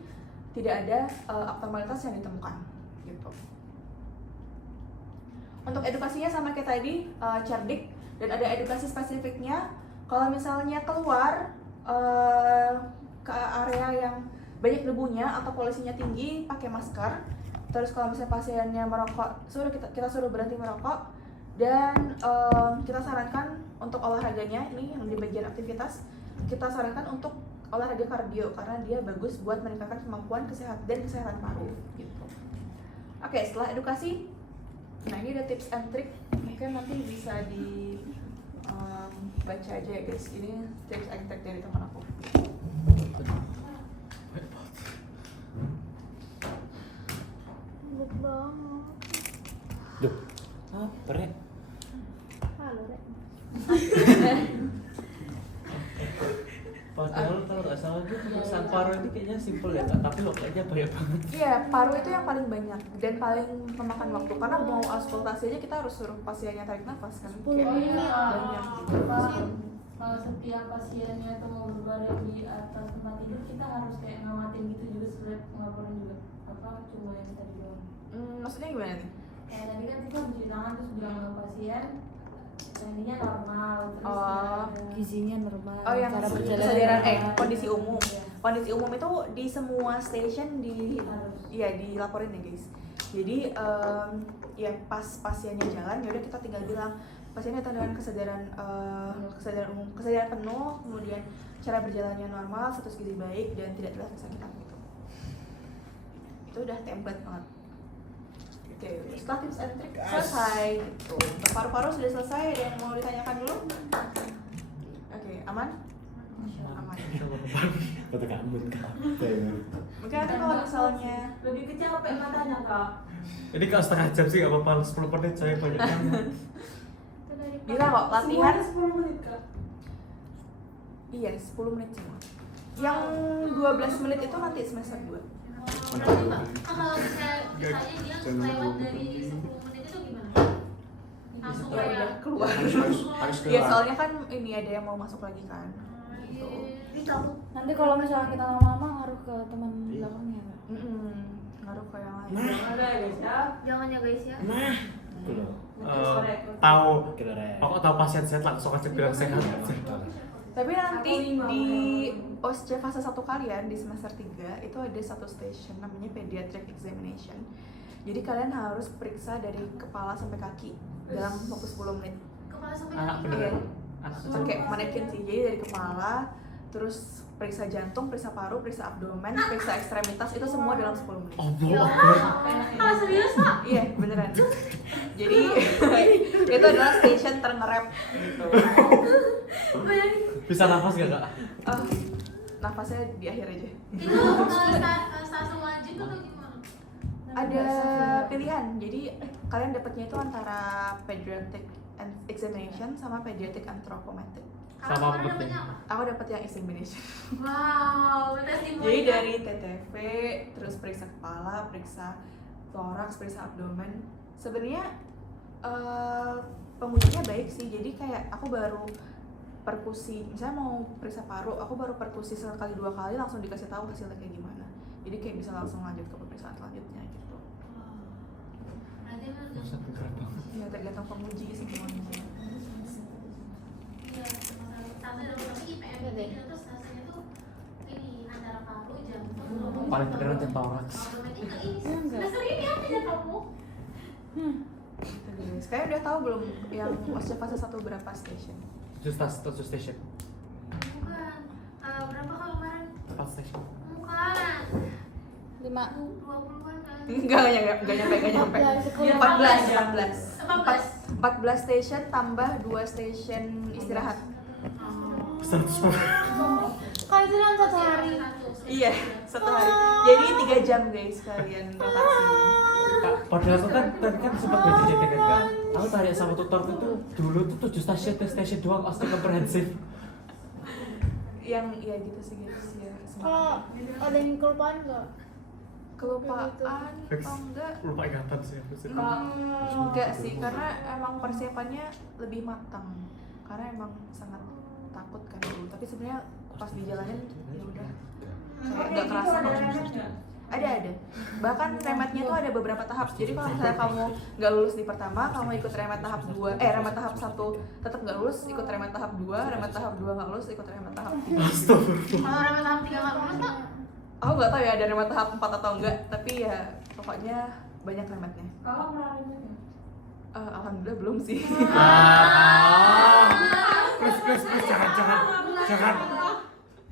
tidak ada abnormalitas yang ditemukan gitu. Untuk edukasinya sama kayak tadi, cerdik, dan ada edukasi spesifiknya. Kalau misalnya keluar ke area yang banyak debunya atau polusinya tinggi, pakai masker. Terus kalau misalnya pasiennya merokok, kita suruh berhenti merokok. Dan kita sarankan untuk olahraganya, ini yang di bagian aktivitas, kita sarankan untuk olahraga kardio karena dia bagus buat meningkatkan kemampuan kesehatan paru gitu. Oke, setelah edukasi, nah ini ada tips and trick, mungkin nanti bisa baca aja ya guys. Ini tips and trick dari teman aku. lembut banget. Duh, apa Rek? Halo, Rek. Padahal kalau nggak salah tuh kayaknya simpel ya Kak, tapi waktunya banyak banget. Iya, paru itu yang paling banyak dan paling memakan waktu karena mau auskultasi aja kita harus suruh pasiennya tarik nafas kan. Kayak Oh iya. banyak. Kalau setiap pasiennya tuh mau berbaring di atas tempat tidur, kita harus kayak ngamatin gitu juga sebenarnya pengaparan juga. Apa cuma yang tadi doang? Maksudnya gimana nih? Kayak tadi kan kita mencuci tangan terus bilang sama pasien ininya normal terus Oh. ada Gizinya normal. Oh, yang cara kesadaran berjalan. kondisi umum. Iya. Kondisi umum itu di semua station Harus. iya dilaporin ya guys. Jadi ya pas pasiennya jalan ya udah kita tinggal bilang pasiennya datang dengan kesadaran umum, kesadaran penuh, kemudian cara berjalannya normal, status gizi baik dan tidak terlihat kesakitan gitu. Itu udah template banget. Oke, setelah tips and trick selesai gitu. Paru-paru sudah selesai, ada yang mau ditanyakan dulu? Oke, aman? Aman. Kata kamu Kak. Mungkin nanti kalau misalnya lebih kecil apa matanya kak? Ini kalau setengah jam sih nggak apa-apa, 10 menit saya banyak banget. bisa kok latihan. Semuanya 10 menit kak. Iya, 10 menit semua. Yang 12 menit itu nanti semester 2. Kalau misalnya dia lewat dari 10 menit itu gimana? Langsung Ya udah kayak keluar. Harus Iya, soalnya kan ini ada yang mau masuk lagi kan. Gitu. Nanti kalau misalnya kita lama-lama ngaruh ke teman belakangnya. Kak. Ngaruh ke yang lain. Ada ya guys ya. jangan ya guys ya. Tahu, aku tahu pasien sehat langsung aja bilang sehat. Tapi nanti Aku 5 di OSCE fase 1 kalian di semester 3 itu ada satu station namanya pediatric examination. Jadi kalian harus periksa dari kepala sampai kaki dalam waktu 10 menit. Kepala sampai Anak kaki. beneran. Iya. Anak Pakai manekin sih. Jadi dari kepala, terus periksa jantung, periksa paru, periksa abdomen, periksa ekstremitas itu semua dalam 10 menit. Oh, bohong. Ah, serius Pak? Iya, beneran. Jadi itu adalah station terngerep gitu. Bayangin. Bisa nafas gak Kak? Nafasnya di akhir aja. Itu stase wajib atau gimana? Ada pilihan. Jadi kalian dapatnya itu antara pediatric examination sama pediatric anthropometric. Sama Kamu penting. dapetnya apa? Aku dapat yang examination. Wow, testimoni. Jadi dari TTV, terus periksa kepala, periksa thorax, periksa abdomen. Sebenarnya pengujinya baik sih. Jadi kayak aku baru perkusi, misalnya mau periksa paru, aku baru perkusi sekali 2 kali langsung dikasih tahu hasilnya kayak gimana. Jadi kayak bisa langsung lanjut ke pemeriksaan selanjutnya gitu. Berarti lu Buset, keren banget. Ya tergantung penguji semuanya. iya, stase dalam tapi IPM itu terus stasenya tuh ini antara paru, jantung, Paling bener nanti thorax. automatika ini. Enggak. Semester ini apa ya kamu? Gitu guys. Kalian udah tahu belum yang OSCE fase 1 berapa station? 7 station. Bukan. Berapa kalau kemarin? 4 station. Bukan. 5. 20-an kan? Enggak nyampe. 14 station tambah 2 station istirahat. 110. Kalau itu dalam 1 hari. Iya, 1 hari. Jadi 3 jam guys kalian rotasi. Kak, padahal aku kan tadi kan sempat BCJT kan Kak. Aku tanya sama tutor itu dulu tuh 7 station doang osteokomprehensif komprehensif. Yang iya gitu sih guys ya. Kalau ada yang kelupaan nggak? Kelupaan Fix. atau enggak? Lupa ingatan sih aku sih. Enggak sih, karena emang persiapannya lebih matang. Karena emang sangat takut kan dulu. Tapi sebenarnya pas dijalanin ya udah kayak nggak kerasa kok. Ada. Bahkan rematnya tuh ada beberapa tahap. Jadi kalau misalnya kamu nggak lulus di pertama, kamu ikut remat tahap 2, remat tahap 1 tetap nggak lulus, ikut remat tahap 2, remat tahap 2 nggak lulus, ikut remat tahap 3. Astagfirullah. Kalau remet tahap 3 nggak lulus tak? Aku nggak tahu ya ada remat tahap 4 atau enggak, tapi ya pokoknya banyak rematnya. Kakak pernah rematnya? Alhamdulillah belum sih. Please, jangan.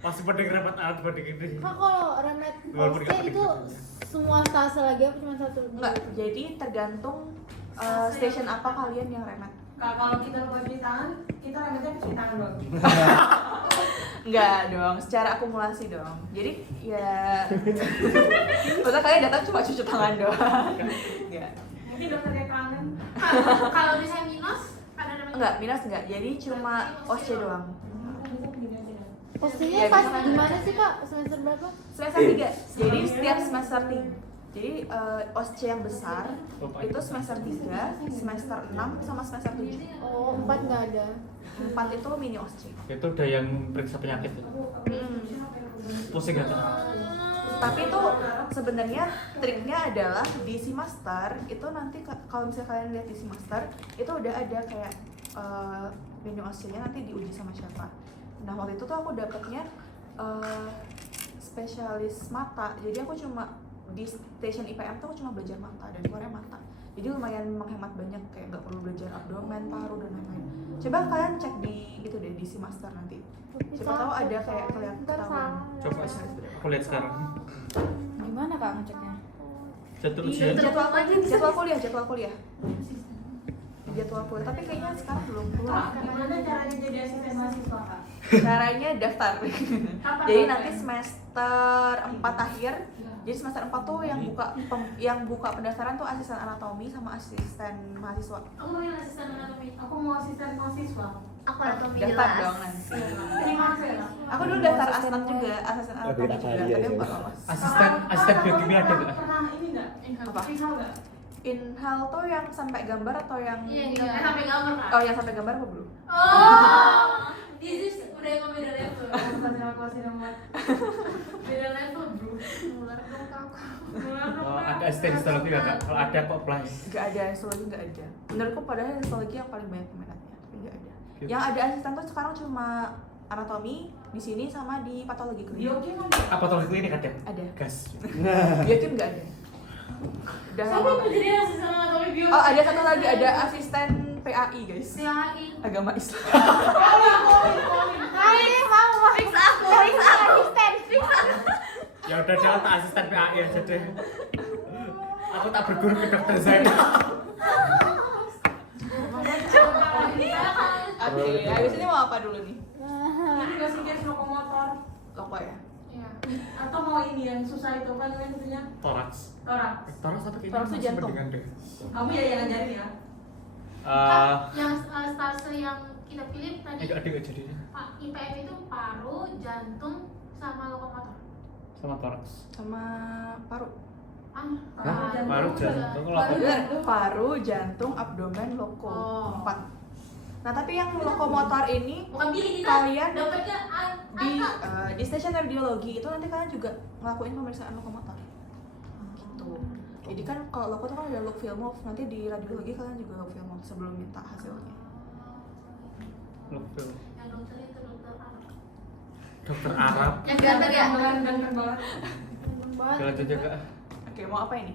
Masih penting remat alat penting ini. Kak, kalau remet Walaupun nggak OSCE itu penting. semua stase lagi apa cuma satu? Enggak, jadi tergantung station apa kalian yang remat. Kak, kalau kita lupa cuci tangan, kita rematnya cuci tangan dong. Enggak dong, secara akumulasi dong. Jadi ya maksudnya kalian datang cuma cuci tangan doang. Enggak. Mungkin dokternya kangen. Kalau misalnya minus, ada remet. Enggak, minus enggak. Jadi cuma OSCE doang. Bisa begini aja kan? Posisinya Ya, pas bisa. di mana sih kak? Semester berapa? Semester 3. Jadi setiap semester 3. Jadi OSC yang besar itu semester 3, semester 6 sama semester 7. Oh, 4 nggak ada. 4 itu mini OSC. Itu udah yang periksa penyakit ya? Pusing gak? Tapi itu sebenarnya triknya adalah di Simaster itu nanti kalau misalnya kalian lihat di Simaster itu udah ada kayak mini OSC-nya nanti diuji sama siapa. Nah waktu itu tuh aku dapetnya spesialis mata, jadi aku cuma di station IPM tuh aku cuma belajar mata dan keluarnya mata, jadi lumayan menghemat banyak, kayak nggak perlu belajar abdomen, paru dan lain-lain. Coba kalian cek di itu deh di Simaster nanti, siapa tahu ada kayak kelihatan Ntar ketahuan. salah. Coba aku lihat sekarang. Gimana kak ngeceknya? Jadwal Di ujian. jadwal kuliah jadwal kuliah, tapi kayaknya sekarang belum keluar. Gimana caranya jadi asisten mahasiswa kak? Caranya daftar. Kapan Jadi daftar? nanti semester 4 akhir. Jadi semester 4 tuh yang buka pendaftaran tuh asisten anatomi sama asisten mahasiswa. Aku mau yang asisten anatomi. Aku mau asisten mahasiswa. Aku anatomi Daftar jelas. dong nanti. Terima kasih ya. Aku dulu daftar asesmen juga, asisten anatomi juga, tapi aku nggak lolos. Asisten biokimia ada nggak? Pernah ini nggak? Apa? Inhal nggak? Inhal tuh yang sampai gambar atau yang Iya, Sampai gambar kak. Oh, yang sampai gambar apa belum? Oh, this is udah emang beda level. Masih nomor. Beda level bro. Nular dong aku. Oh, ada asisten histologi nggak kak? Kalau ada kok apply. Nggak ada, histologi nggak ada. Menurutku padahal histologi yang paling banyak peminatnya, tapi nggak ada. Gitu. Yang ada asisten tuh sekarang cuma anatomi di sini sama di patologi klinik. Biokim ada. Apa tolong klinik ada? Ada. Gas. Biokim nggak ada. Udah Siapa lama yang nggak ada. jadi asisten anatomi biokim? Oh, ada satu lagi, ada asisten PAI guys. PAI. Agama Islam. Hai, mau fix aku, asisten, fix aku. Ya udah jangan tak asisten PAI aja deh. Aku tak berguru ke dokter Zainal. Oke, habis ini mau apa dulu nih? Ini nggak sih guys lokomotor? Loko ya? Iya. Atau mau ini yang susah itu kan namanya satunya? Toraks. Torak. Toraks apa kayaknya? Toraks tuh masih jantung. mendingan deh. Kamu ya yang ngajarin ya? Yang stase yang kita pilih tadi Enggak ada nggak jadi Pak IPM itu paru, jantung, sama lokomotor. sama toraks. Sama paru. Hah? Paru, jantung, lokomotor. Bener, paru, jantung, abdomen, loko. Oh. 4. Nah, tapi yang lokomotor ini Bukan pilih kita. kalian Dapatnya di stasiun radiologi itu nanti kalian juga ngelakuin pemeriksaan lokomotor. Gitu. Jadi kan kalau loko tuh kan ada look film off, nanti di radiologi kalian juga look film off sebelum minta hasilnya. Lokal. Yang dokter itu dokter Arab. Dokter Arab. Yang ganteng ya? Ganteng banget. Jalan juga. Oke, mau apa ini?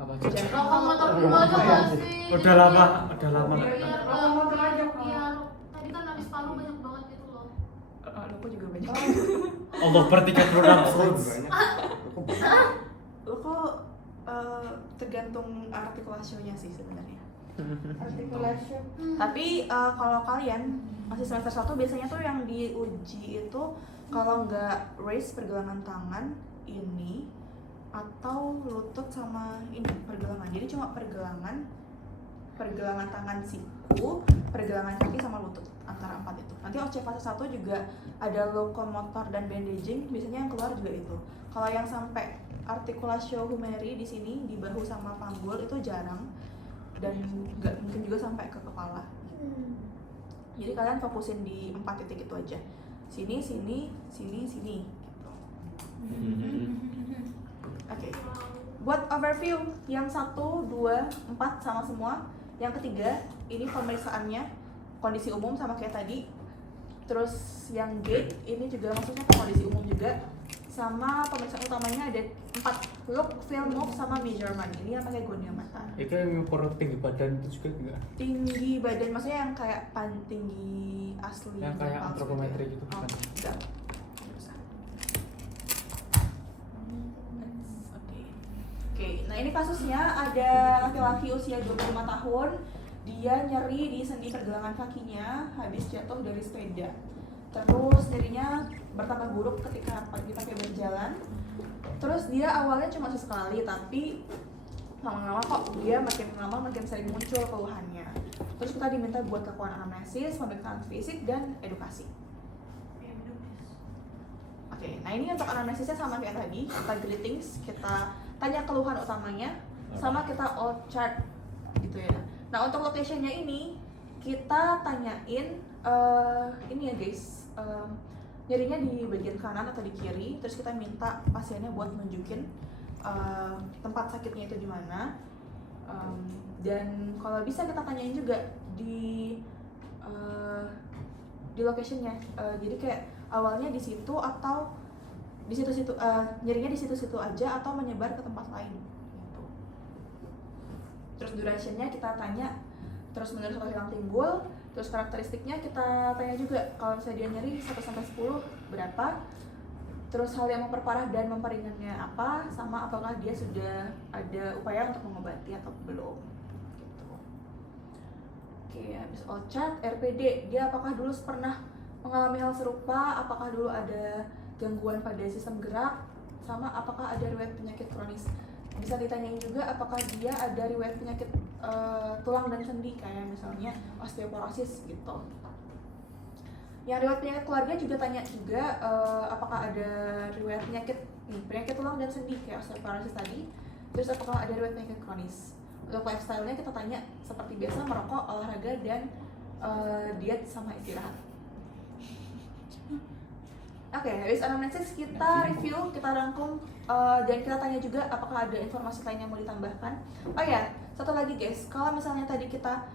Apa Jangan. aja? Lokomotor dulu aja nggak sih? Udah lama. Biar Lokomotor aja, Kak. biar tadi kan habis paru banyak banget gitu loh. Loko juga banyak. Allah ber-36 Loko tergantung artikulasionya sih sebenarnya. Articulation. Tapi kalau kalian masih semester 1 biasanya tuh yang diuji itu kalau nggak raise pergelangan tangan ini atau lutut sama ini pergelangan. Jadi cuma pergelangan tangan siku, pergelangan kaki sama lutut, antara 4 itu. Nanti OC fase 1 juga ada lokomotor dan bandaging, biasanya yang keluar juga itu. Kalau yang sampai artikulatio humeri di sini di bahu sama panggul itu jarang dan nggak mungkin juga sampai ke kepala. Jadi kalian fokusin di 4 titik itu aja. Sini, sini, sini, sini gitu. Oke. Buat overview yang 1, 2, 4 sama semua. Yang ketiga, ini pemeriksaannya kondisi umum sama kayak tadi. Terus yang gate ini juga maksudnya ke kondisi umum juga. Sama pemeriksaan utamanya ada 4, look, film move sama measurement. Ini yang pakai goniometer. Itu yang ngukur tinggi badan itu juga enggak? Tinggi badan maksudnya yang kayak tinggi asli. Yang kayak palsu antropometri ya? gitu, Oh, bukan? enggak. Nggak usah. Oke, nah ini kasusnya ada laki-laki usia 25 tahun. Dia nyeri di sendi pergelangan kakinya habis jatuh dari sepeda. Terus nyerinya bertambah buruk ketika pagi pakai berjalan. Terus dia awalnya cuma sesekali, tapi lama-lama kok dia makin lama makin sering muncul keluhannya. Terus kita diminta buat lakukan anamnesis, pemeriksaan fisik dan edukasi. Oke, nah ini untuk anamnesisnya sama kayak tadi, kita greetings, kita tanya keluhan utamanya, sama kita all chart gitu ya. Nah untuk locationnya ini kita tanyain ini ya guys, nyerinya di bagian kanan atau di kiri, terus kita minta pasiennya buat nunjukin tempat sakitnya itu di mana, dan kalau bisa kita tanyain juga di locationnya, jadi kayak awalnya di situ atau di situ-situ, nyerinya di situ-situ aja atau menyebar ke tempat lain gitu. Terus durationnya kita tanya terus menerus atau hilang timbul, terus karakteristiknya kita tanya juga, kalau misalnya dia nyeri 1 sampai 10 berapa, terus hal yang memperparah dan memperingannya apa, sama apakah dia sudah ada upaya untuk mengobati atau belum gitu. Oke, habis all chart, RPD, dia apakah dulu pernah mengalami hal serupa, apakah dulu ada gangguan pada sistem gerak, sama apakah ada riwayat penyakit kronis. Bisa ditanyain juga apakah dia ada riwayat penyakit tulang dan sendi, kayak misalnya osteoporosis gitu. Yang riwayat penyakit keluarga juga tanya juga apakah ada riwayat penyakit tulang dan sendi kayak osteoporosis tadi, terus apakah ada riwayat penyakit kronis. Untuk lifestyle-nya kita tanya seperti biasa, merokok, olahraga, dan diet sama istirahat. Oke, habis anamnesis kita review, kita rangkum, dan kita tanya juga apakah ada informasi lain yang mau ditambahkan. Oh ya, satu lagi guys, kalau misalnya tadi kita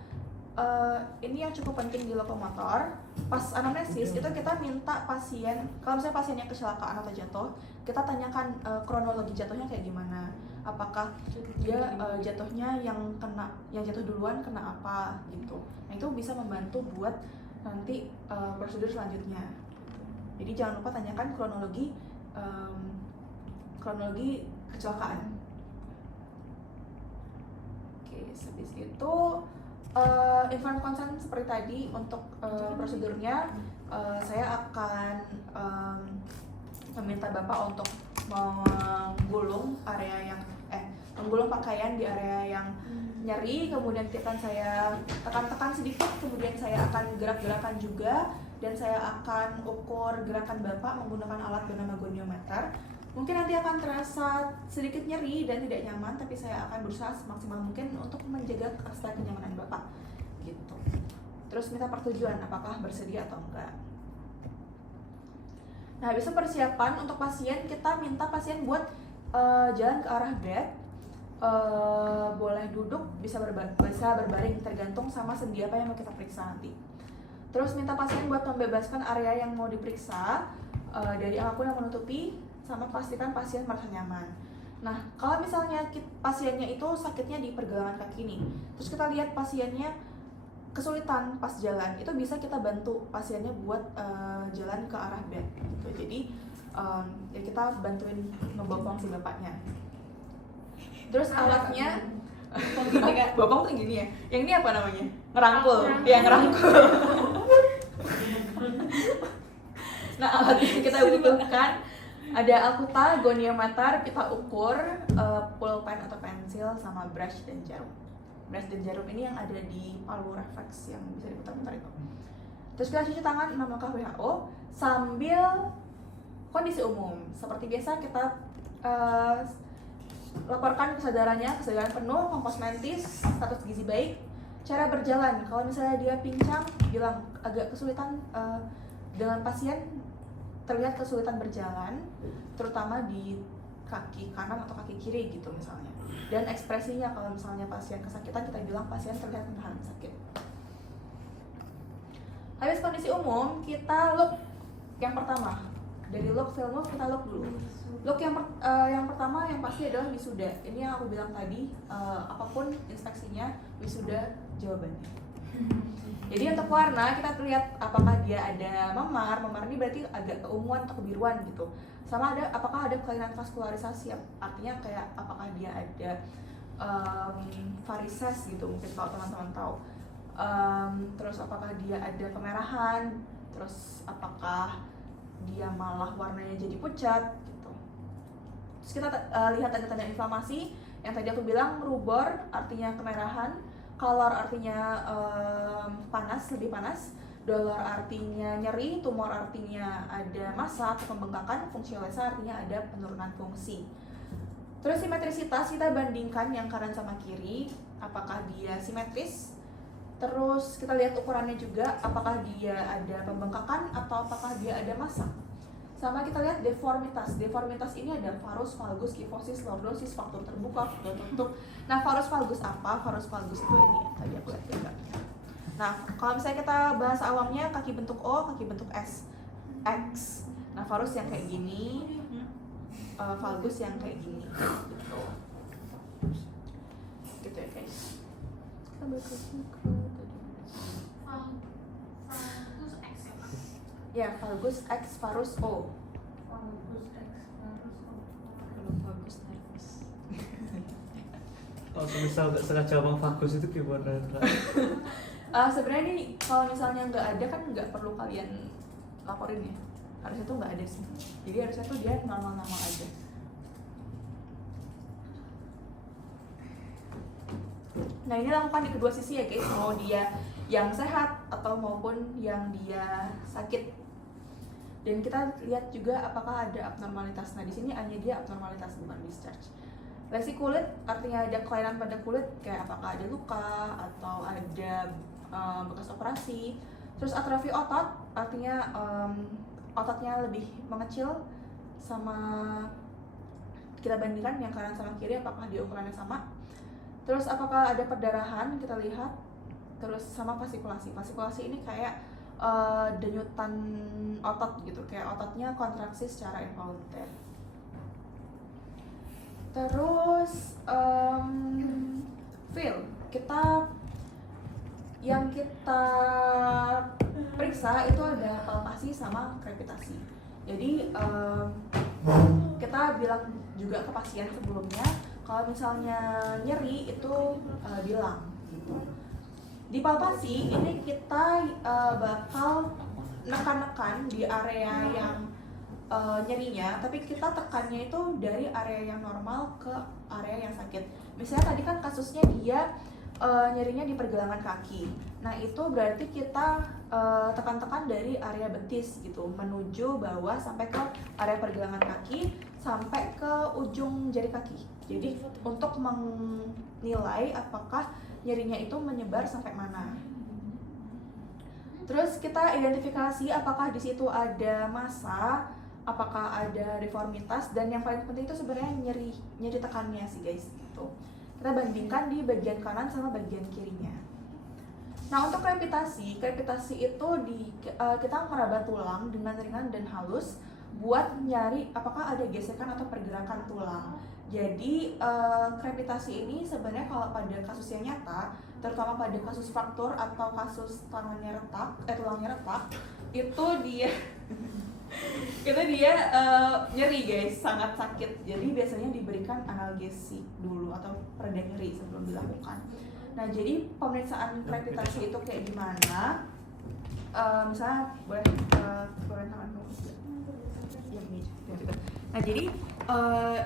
ini yang cukup penting di lokomotor, pas anamnesis itu kita minta pasien, kalau misalnya pasien yang kecelakaan atau jatuh, kita tanyakan kronologi jatuhnya kayak gimana. Apakah dia jatuhnya yang jatuh duluan kena apa gitu. Nah itu bisa membantu buat nanti prosedur selanjutnya. Jadi jangan lupa tanyakan kronologi kecelakaan. Oke, habis itu informed consent seperti tadi untuk prosedurnya, saya akan meminta Bapak untuk menggulung menggulung pakaian di area yang nyeri, kemudian akan saya tekan-tekan sedikit, kemudian saya akan gerak-gerakan juga, dan saya akan ukur gerakan Bapak menggunakan alat bernama goniometer. Mungkin nanti akan terasa sedikit nyeri dan tidak nyaman, tapi saya akan berusaha semaksimal mungkin untuk menjaga kenyamanan Bapak gitu. Terus minta persetujuan apakah bersedia atau enggak. Nah, habis itu persiapan untuk pasien, kita minta pasien buat jalan ke arah bed, boleh duduk, bisa berbaring, tergantung sama sendi apa yang mau kita periksa nanti. Terus minta pasien buat membebaskan area yang mau diperiksa dari apapun yang menutupi, sama pastikan pasien merasa nyaman. Nah, kalau misalnya pasiennya itu sakitnya di pergelangan kaki nih, terus kita lihat pasiennya kesulitan pas jalan, itu bisa kita bantu pasiennya buat jalan ke arah bed gitu. Jadi ya kita bantuin ngebopong si bapaknya. Terus alatnya bopong tuh gini ya. Yang ini apa namanya? Ngerangkul. Ya, ngerangkul. Nah, alat yang kita butuhkan ada alkuta, goniometer, kita ukur, pulpen atau pensil, sama brush dan jarum. Brush dan jarum ini yang ada di palu refleks yang bisa diputar-putar itu. Terus kita cuci tangan 6 langkah WHO sambil kondisi umum. Seperti biasa kita laporkan kesadaran penuh, kompos mentis, status gizi baik, cara berjalan. Kalau misalnya dia pincang, bilang agak kesulitan dengan pasien, terlihat kesulitan berjalan, terutama di kaki kanan atau kaki kiri gitu misalnya. Dan ekspresinya, kalau misalnya pasien kesakitan, kita bilang pasien terlihat menahan sakit. Habis kondisi umum, kita look yang pertama. Dari look film move kita look dulu. Look yang pertama yang pasti adalah wisuda. Ini yang aku bilang tadi, apapun inspeksinya, wisuda jawabannya. Jadi untuk warna kita lihat apakah dia ada memar ini berarti agak keunguan atau kebiruan gitu. Sama ada apakah ada kelainan vaskularisasi, artinya kayak apakah dia ada varises gitu, mungkin kalau teman-teman tahu. Terus apakah dia ada kemerahan, terus apakah dia malah warnanya jadi pucat gitu. Terus kita lihat tanda-tanda inflamasi yang tadi aku bilang, rubor artinya kemerahan, color artinya panas, lebih panas, dolor artinya nyeri, tumor artinya ada massa atau pembengkakan, funksionalitas artinya ada penurunan fungsi. Terus simetrisitas kita bandingkan yang kanan sama kiri, apakah dia simetris. Terus kita lihat ukurannya juga, apakah dia ada pembengkakan atau apakah dia ada massa. Sama kita lihat deformitas. Deformitas ini ada varus, valgus, kifosis, lordosis, faktur terbuka, faktur tertutup. Nah, varus valgus apa? Varus valgus itu ini ya, tadi aku lihat gambarnya. Nah, kalau misalnya kita bahas awamnya, kaki bentuk O, kaki bentuk S, X. Nah, varus yang kayak gini, valgus yang kayak gini, gitu. Gitu ya guys. Kita balik lagi ke tadi. Valgus X ya Pak? Ya, valgus X, varus O. Valgus X harus Kalau bagus nervous. Kalau misal nggak sengaja ngomong vagus itu gimana? Sebenarnya ini kalau misalnya nggak ada kan nggak perlu kalian laporin ya. Harusnya tuh nggak ada sih. Jadi harusnya tuh dia normal-normal aja. Nah, ini lakukan di kedua sisi ya guys, mau dia yang sehat atau maupun yang dia sakit. Dan kita lihat juga apakah ada abnormalitas. Nah, di sini hanya dia abnormalitas bukan discharge. Lesi kulit artinya ada kelainan pada kulit, kayak apakah ada luka atau ada bekas operasi. Terus atrofi otot artinya ototnya lebih mengecil. Sama kita bandingkan yang kanan sama kiri, apakah dia ukurannya sama. Terus apakah ada perdarahan, kita lihat. Terus sama fasikulasi. Fasikulasi ini kayak denyutan otot gitu, kayak ototnya kontraksi secara involunter. Terus feel, yang kita periksa itu ada palpasi sama krepitasi. Jadi kita bilang juga ke pasien sebelumnya, kalau misalnya nyeri itu bilang gitu. Di palpasi ini kita bakal nekan-nekan di area yang nyerinya, tapi kita tekannya itu dari area yang normal ke area yang sakit. Misalnya tadi kan kasusnya dia nyerinya di pergelangan kaki. Nah, itu berarti kita tekan-tekan dari area betis gitu, menuju bawah sampai ke area pergelangan kaki sampai ke ujung jari kaki. Jadi untuk menilai apakah nyerinya itu menyebar sampai mana. Terus kita identifikasi apakah di situ ada massa, apakah ada deformitas, dan yang paling penting itu sebenarnya nyeri tekannya sih guys gitu. Kita bandingkan di bagian kanan sama bagian kirinya. Nah, untuk krepitasi itu kita meraba tulang dengan ringan dan halus buat nyari apakah ada gesekan atau pergerakan tulang. Jadi krepitasi ini sebenarnya kalau pada kasus yang nyata, terutama pada kasus fraktur atau kasus tulangnya retak, itu dia nyeri guys, sangat sakit. Jadi biasanya diberikan analgesik dulu atau pereda nyeri sebelum dilakukan. Nah, jadi pemeriksaan krepitasi itu kayak gimana? Misalnya boleh keluarin tangan dulu. Nah, jadi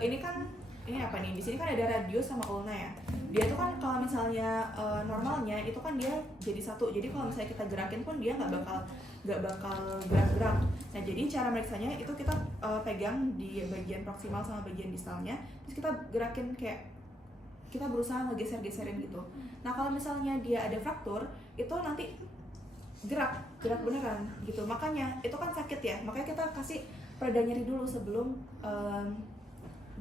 ini kan apa nih? Di sini kan ada radius sama ulna ya. Dia tuh kan kalau misalnya normalnya itu kan dia jadi satu. Jadi kalau misalnya kita gerakin pun dia nggak bakal gerak-gerak. Nah, jadi cara meriksanya itu kita pegang di bagian proksimal sama bagian distalnya, terus kita gerakin kayak kita berusaha ngegeser-geserin gitu. Nah, kalau misalnya dia ada fraktur, itu nanti gerak beneran gitu. Makanya itu kan sakit ya. Makanya kita kasih pereda nyeri dulu sebelum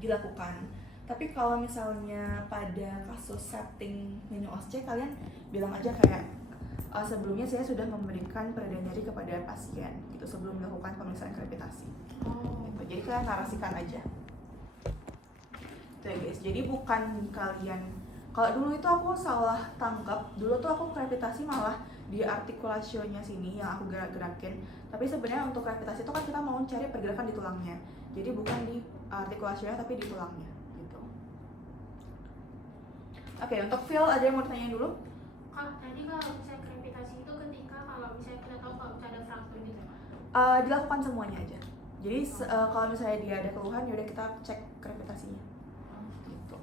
dilakukan. Tapi kalau misalnya pada kasus setting mini-OSCE, kalian bilang aja kayak sebelumnya saya sudah memberikan pereda nyeri kepada pasien gitu sebelum melakukan pemeriksaan krepitasi. Gitu. Jadi kalian narasikan aja. Tuh ya guys, jadi bukan kalian. Kalau dulu itu aku salah tangkap, dulu tuh aku krepitasi malah di artikulasionya sini yang aku gerak-gerakin. Tapi sebenarnya untuk krepitasi itu kan kita mau cari pergerakan di tulangnya. Jadi bukan di artikulasionya tapi di tulangnya gitu. Oke, untuk feel ada yang mau ditanya dulu? Kalau tadi kalau misalnya krepitasi itu ketika kalau misalnya kita tahu kalau misalnya ada fraktur gitu Pak. Dilakukan semuanya aja. Jadi kalau misalnya dia ada keluhan, yaudah kita cek krepitasinya. Gitu.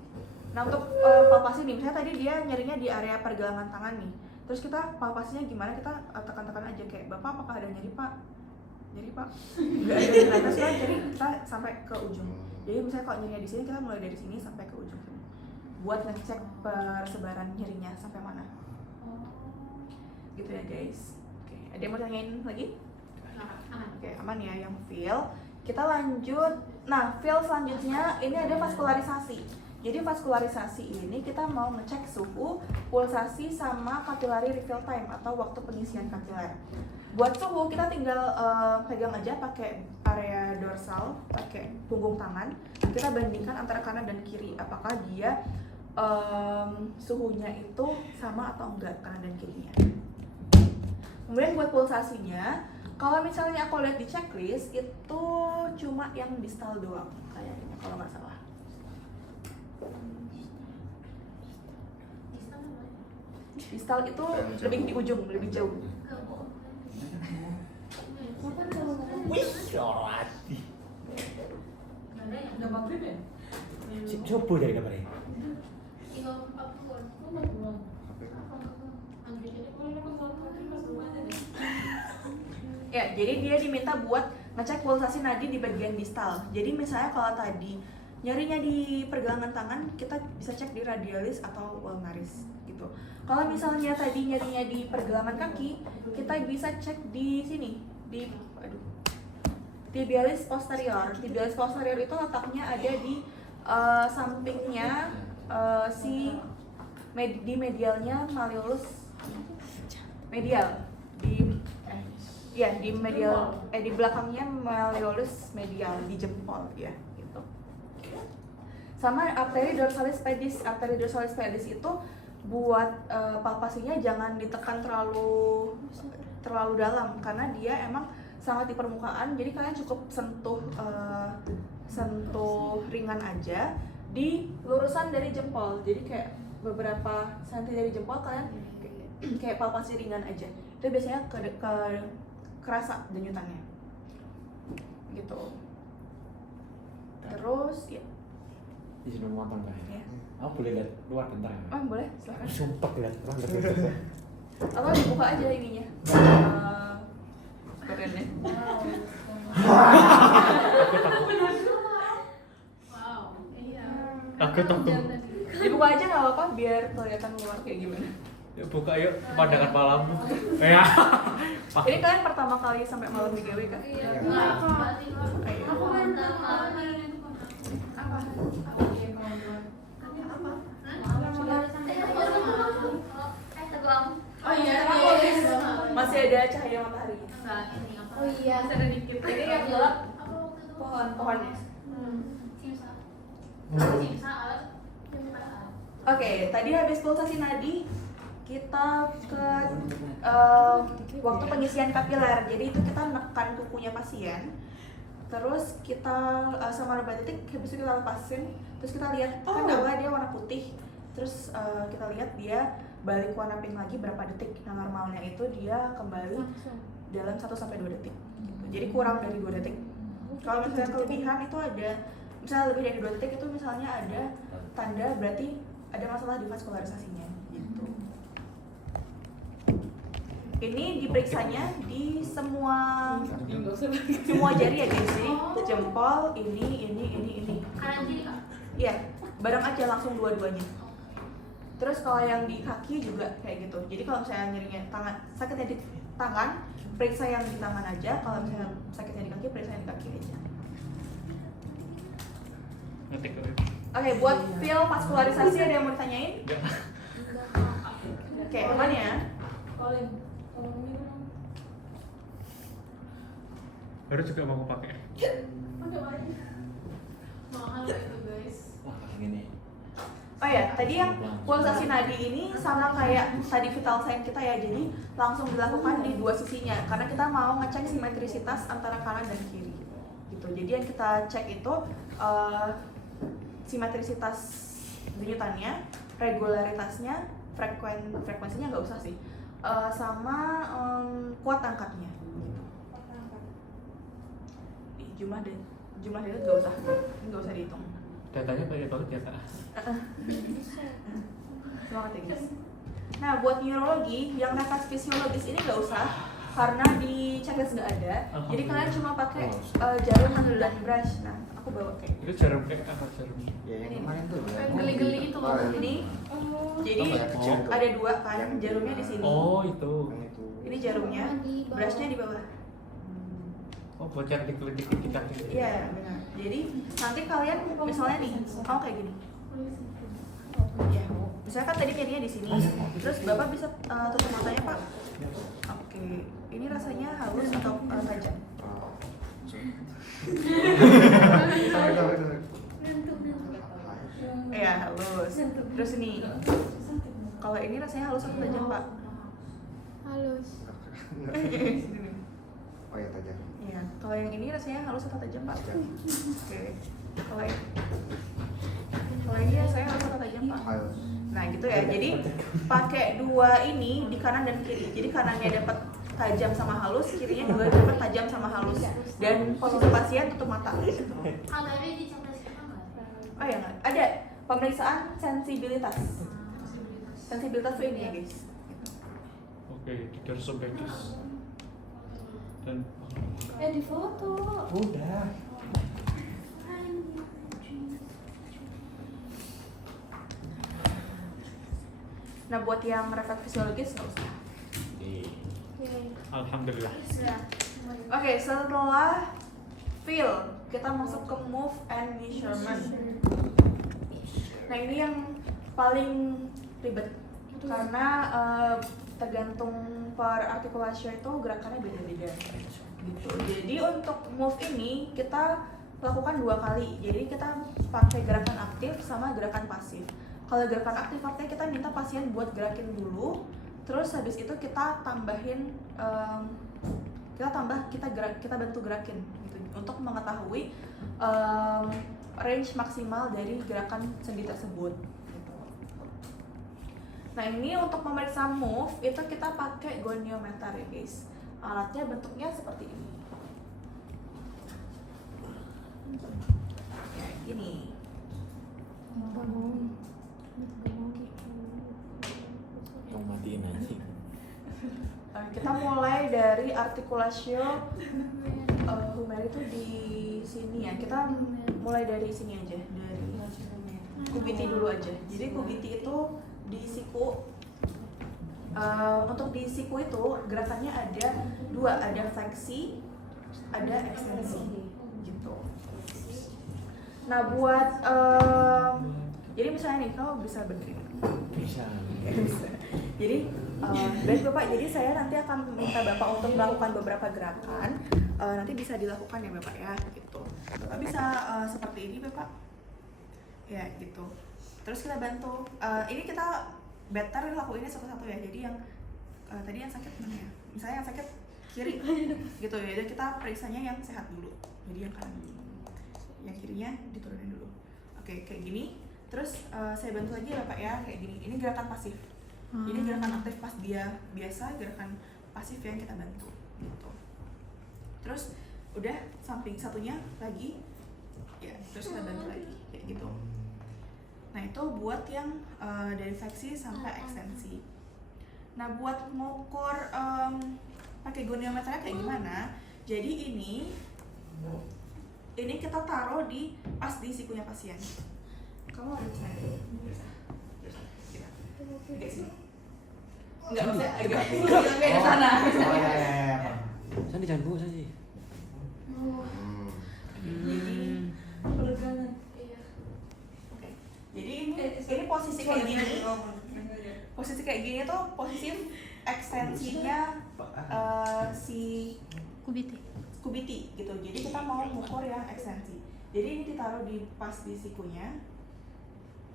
Nah, untuk palpasi nih, misalnya tadi dia nyerinya di area pergelangan tangan nih. Terus kita palpasinya gimana, kita tekan-tekan aja kayak, Bapak apakah ada nyeri Pak? Nyeri Pak? Nggak ada nyeri, terus jadi kita sampai ke ujung. Jadi misalnya kalau nyerinya di sini, kita mulai dari sini sampai ke ujung sini buat ngecek persebaran nyerinya sampai mana. Gitu ya guys. Oke, ada yang mau tanyain lagi? Oke, aman ya yang feel. Kita lanjut. Nah, feel selanjutnya ini ada vaskularisasi. Jadi vaskularisasi ini kita mau ngecek suhu, pulsasi, sama capillary refill time atau waktu pengisian kapiler. Buat suhu kita tinggal pegang aja pakai area dorsal, pakai punggung tangan. Kita bandingkan antara kanan dan kiri, apakah dia suhunya itu sama atau enggak kanan dan kirinya. Kemudian buat pulsasinya, kalau misalnya aku lihat di checklist itu cuma yang distal doang kayaknya kalau nggak salah. Distal itu lebih di ujung, lebih jauh. Wih, sorati. Udah maghrib ya? Coba dari kabarnya. Ya, jadi dia diminta buat ngecek pulsasi nadi di bagian distal. Jadi misalnya kalau tadi nyerinya di pergelangan tangan, kita bisa cek di radialis atau ulnaris gitu. Kalau misalnya tadi nyerinya di pergelangan kaki, kita bisa cek di sini, di tibialis posterior. Tibialis posterior itu letaknya ada di sampingnya di medialnya malleolus medial di medial di belakangnya malleolus medial di jempol ya gitu. Sama arteri dorsalis pedis. Arteri dorsalis pedis itu buat palpasinya jangan ditekan terlalu dalam karena dia emang sangat di permukaan, jadi kalian cukup sentuh ringan aja di lurusan dari jempol. Jadi kayak beberapa senti dari jempol kalian kayak palpasi ringan aja. Itu biasanya kerasa denyutannya. Gitu. Terus ya. Izin memotong Mbak. Ya. Aku boleh lihat luar bentar ya? Oh, boleh, silakan. Sumpah lihat luar. Atau dibuka aja ininya. Korennya. Aku takut. Dibuka aja nggak apa-apa biar kelihatan luar kayak gimana. Ya buka yuk, pandangan malammu. Ya. Ini kalian pertama kali sampai malam di GW kan? Iya. Aku main Oh iya, masih ada cahaya matahari. Oh iya. Ini yang gelap pohonnya. Oke, tadi habis pulsasi nadi, kita ke waktu pengisian kapiler. Jadi itu kita nekan kukunya pasien, terus kita sama lembah titik, habis itu kita lepasin, terus kita lihat kan awalnya dia warna putih, terus kita lihat dia balik warna pink lagi berapa detik. Nah normalnya itu dia kembali dalam 1-2 detik gitu. Jadi kurang dari 2 detik. Kalau misalnya kelebihan itu ada, misalnya lebih dari 2 detik itu misalnya ada tanda berarti ada masalah di vaskularisasinya gitu. Ini diperiksanya di semua jari ya guys. Jadi jempol ini. Kanan kiri Kak. Iya, bareng aja langsung dua-duanya. Terus kalau yang di kaki juga kayak gitu. Jadi kalau misalnya nyerinya tangan, sakitnya di tangan, periksa yang di tangan aja. Kalau misalnya sakitnya di kaki, periksa yang di kaki aja. Ngetik kok. Oke, buat feel vaskularisasi ada yang mau ditanyain? Oke, aman ya? Colin, tolong minum. Baru juga mau pakai. Pakai lagi. Mahal itu guys. Wah, gini. Oh ya, tadi yang pulsasi nadi ini sama kayak tadi vital sign kita ya, jadi langsung dilakukan di dua sisinya karena kita mau ngecek simetrisitas antara kanan dan kiri gitu. Jadi yang kita cek itu simetrisitas denyutannya, regularitasnya, frekuensinya nggak usah sih, sama kuat angkatnya gitu. Jumlah denyut nggak usah dihitung. Datanya banyak banget ya Kak. Semangat ya guys. Nah, buat neurologi yang refleks fisiologis ini nggak usah, karena di checklist nggak ada. Jadi kalian cuma pakai jarum dan brush. Nah, aku bawa kayak Itu jarum kayak apa jarum? Ya yang kemarin tuh. Yang geli-geli itu loh. ini. Jadi kecil tuh. ada dua kan, jarumnya di sini. Oh itu. Yang itu. Ini jarumnya, brushnya di bawah. Oh buat yang diklik-diklik kita. Iya, benar. Jadi nanti kalian misalnya nih, kamu kayak gini. Ya, misalnya kan tadi nyarinya di sini. Terus Bapak bisa tutup matanya, Pak. Oke, ini rasanya halus atau tajam? Oh. Iya, halus. Terus ini, kalau ini rasanya halus atau tajam, Pak? Halus. Sini. Oh ya tajam. Iya, kalau yang ini rasanya halus atau tajam, Pak? Oke. Kalau ini rasanya halus atau tajam, Pak? Halus. Nah gitu ya, jadi pakai dua ini di kanan dan kiri. Jadi kanannya dapat tajam sama halus, kirinya juga dapat tajam sama halus. Dan posisi pasien tutup mata. Ah, tadi di checklist kita nggak? Oh ya nggak, ada pemeriksaan sensibilitas. Sensibilitas tuh ini ya guys. Oke, di dersobekis. Dan Di foto. udah. Nah buat yang refleks fisiologis nggak usah. Alhamdulillah. Oke, setelah feel kita masuk ke move and measurement. Nah ini yang paling ribet karena tergantung per artikulasi itu gerakannya beda-beda gitu. Jadi untuk move ini kita lakukan 2 kali. Jadi kita pakai gerakan aktif sama gerakan pasif. Kalau gerakan aktif artinya kita minta pasien buat gerakin dulu, terus habis itu kita tambahin kita bantu gerakin gitu untuk mengetahui range maksimal dari gerakan sendi tersebut. Nah ini untuk memeriksa move itu kita pakai goniometer ya guys. Alatnya bentuknya seperti ini. Kayak gini. Yang matiin aja. Kita mulai dari articulatio humeri itu di sini ya. Kita mulai dari sini aja, dari kubiti dulu aja. Jadi kubiti itu di siku. Untuk di siku itu gerakannya ada 2, ada fleksi, ada ekstensi gitu. Nah buat jadi misalnya nih kamu bisa berdiri. Bisa. Jadi baik Bapak, jadi saya nanti akan minta Bapak untuk melakukan beberapa gerakan. Nanti bisa dilakukan ya Bapak ya, gitu. Bapak bisa seperti ini Bapak. Ya gitu. Terus kita bantu. Ini kita better lakuinnya satu-satu ya. Jadi yang tadi yang sakit mana ya? Misalnya yang sakit kiri, gitu ya. Jadi kita periksanya yang sehat dulu. Jadi yang kanan dulu. Yang kirinya diturunin dulu. Oke, kayak gini. Terus saya bantu lagi ya Bapak ya, kayak gini. Ini gerakan pasif. Ini gerakan aktif pas dia biasa, gerakan pasif yang kita bantu gitu. Terus udah samping satunya lagi ya, terus kita bantu lagi kayak gitu. Nah itu buat yang dari fleksi sampai ekstensi. Nah buat mengukur pakai goniometernya kayak gimana, jadi ini kita taruh di pas di sikunya pasien. Kamu ada di sana? Agak sini. Enggak, maksudnya agak di sana. Oh ya. Sandi jangan bu, Sandi. Jadi Peregangan. Iya. oke. Jadi ini posisi kayak gini. Posisi kayak gini tuh posisi ekstensinya si kubiti gitu. Jadi kita mau mengukur yang ekstensi. Jadi ini ditaruh di pas di sikunya.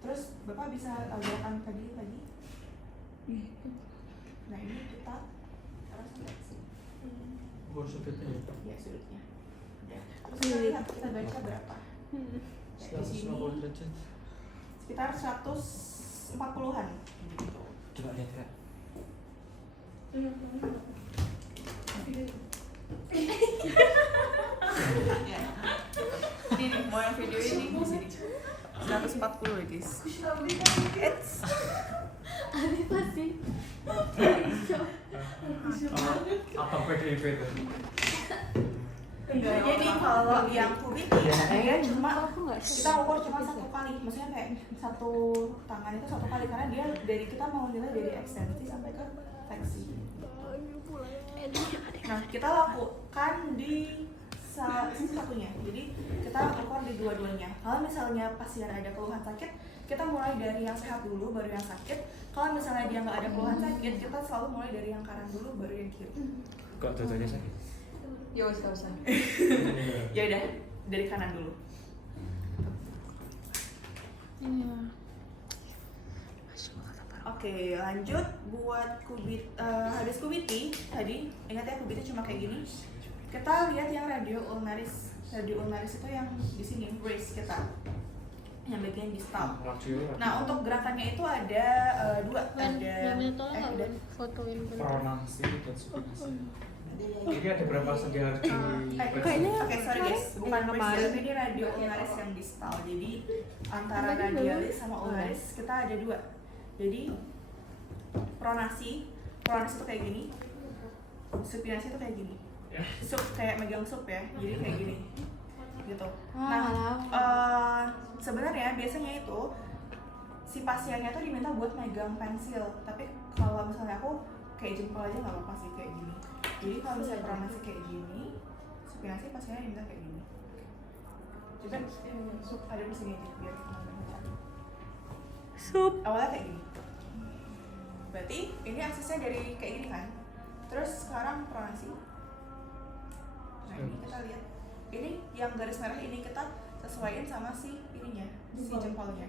Terus Bapak bisa gerakan tadi lagi. Nah ini kita taruh sampai sini. Oh sudutnya. Ya sudutnya. Udah. Terus kita lihat kita baca berapa. Kayak di sini 150 derajat. sekitar 140-an gitu. Coba lihat kak. Ya. Ini nih, mau yang video ini di sini. 140 ya guys. It's Ada pasti. Apa PDIP itu? jadi kalau yang kubit dia cuma Aku nggak kita ukur cuma satu kali, maksudnya kayak satu tangan itu satu kali karena dia dari kita mau nilai dari ekstensi sampai ke fleksi. Nah kita lakukan di satunya, jadi kita lakukan di dua-duanya. Kalau misalnya pasien ada keluhan sakit, kita mulai dari yang sehat dulu, baru yang sakit. Kalau misalnya dia nggak ada keluhan sakit, kita selalu mulai dari yang kanan dulu, baru yang kiri. Kok dua-duanya sakit? Ya wes gak usah. Ya udah, dari kanan dulu. Iya. Oke, lanjut buat kubit habis kubiti tadi, ingat ya kubiti cuma kayak gini. Kita lihat yang radio ulnaris. Radio ulnaris itu yang di sini, brace kita. Yang bagian distal. Nah, untuk gerakannya itu ada dua, Kan, ada yang itu nggak ada fotoin dulu. Pronasi dan supinasi. Ini ada berapa persen dia harus di oke, sorry guys, bukan brace, tapi ini radio ulnaris yang distal. Jadi antara radialis sama ulnaris kita ada dua. Jadi pronasi itu kayak gini, supinasi itu kayak gini. Sup kayak megang sup ya, jadi kayak gini gitu. Nah sebenarnya biasanya itu si pasiennya tuh diminta buat megang pensil, tapi kalau misalnya aku kayak jempol aja nggak apa-apa sih kayak gini. Jadi kalau misalnya pronasi kayak gini, supinasi pasiennya diminta kayak gini. Coba sup ada di sini aja biar teman-teman baca. Sup awalnya kayak gini. Berarti ini aksesnya dari kayak gini kan. Terus sekarang pronasi. Nah ini kita lihat, ini yang garis merah ini kita sesuaiin sama si ininya, si jempolnya.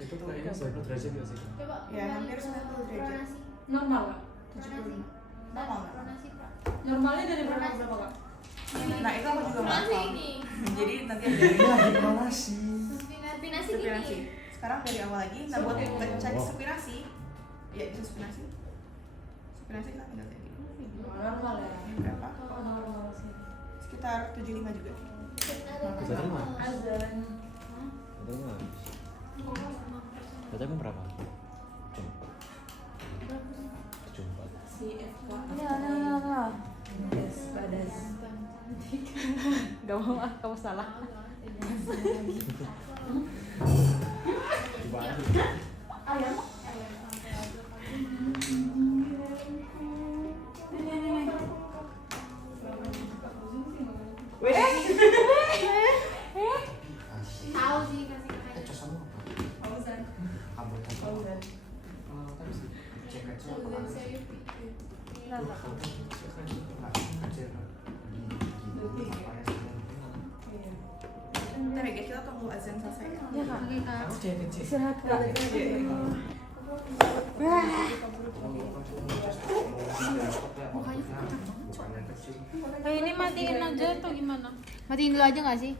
itu kayaknya 90 derajat nggak sih? Coba Ya, hampir 90 derajat. Pronasi. Normal kak? 75. Normal nggak? Pronasi, Pak. Normalnya dari berapa ke berapa kak? Nah itu aku juga Pronasi mau. ini. Jadi nanti ada Ini lagi pronasi. Supinasi supinasi. gini. Sekarang dari awal lagi, nah buat ngecek supinasi, ya bisa supinasi. Supinasi kita tinggal kayak gini. Normal ya? Berapa? Oh, normal sih. Sekitar 75 juga. Bisa terima? Azan. Bisa terima? Baca berapa? Jumpa. Si FK. Nah. Yes, badas. Gak mau ah, kamu salah. Ayam. Tahu sih kasih kayak. Cosamu apa? Fauzan. Kamu tadi Fauzan. Tapi sih. cek aja apa? Tujuan saya pikir. Bentar ya guys, kita tunggu azan selesai ya. Ya kak. Oke, Kak. Aku cek kecil. Istirahat kak. Ini matiin aja atau gimana? Matiin dulu aja nggak sih?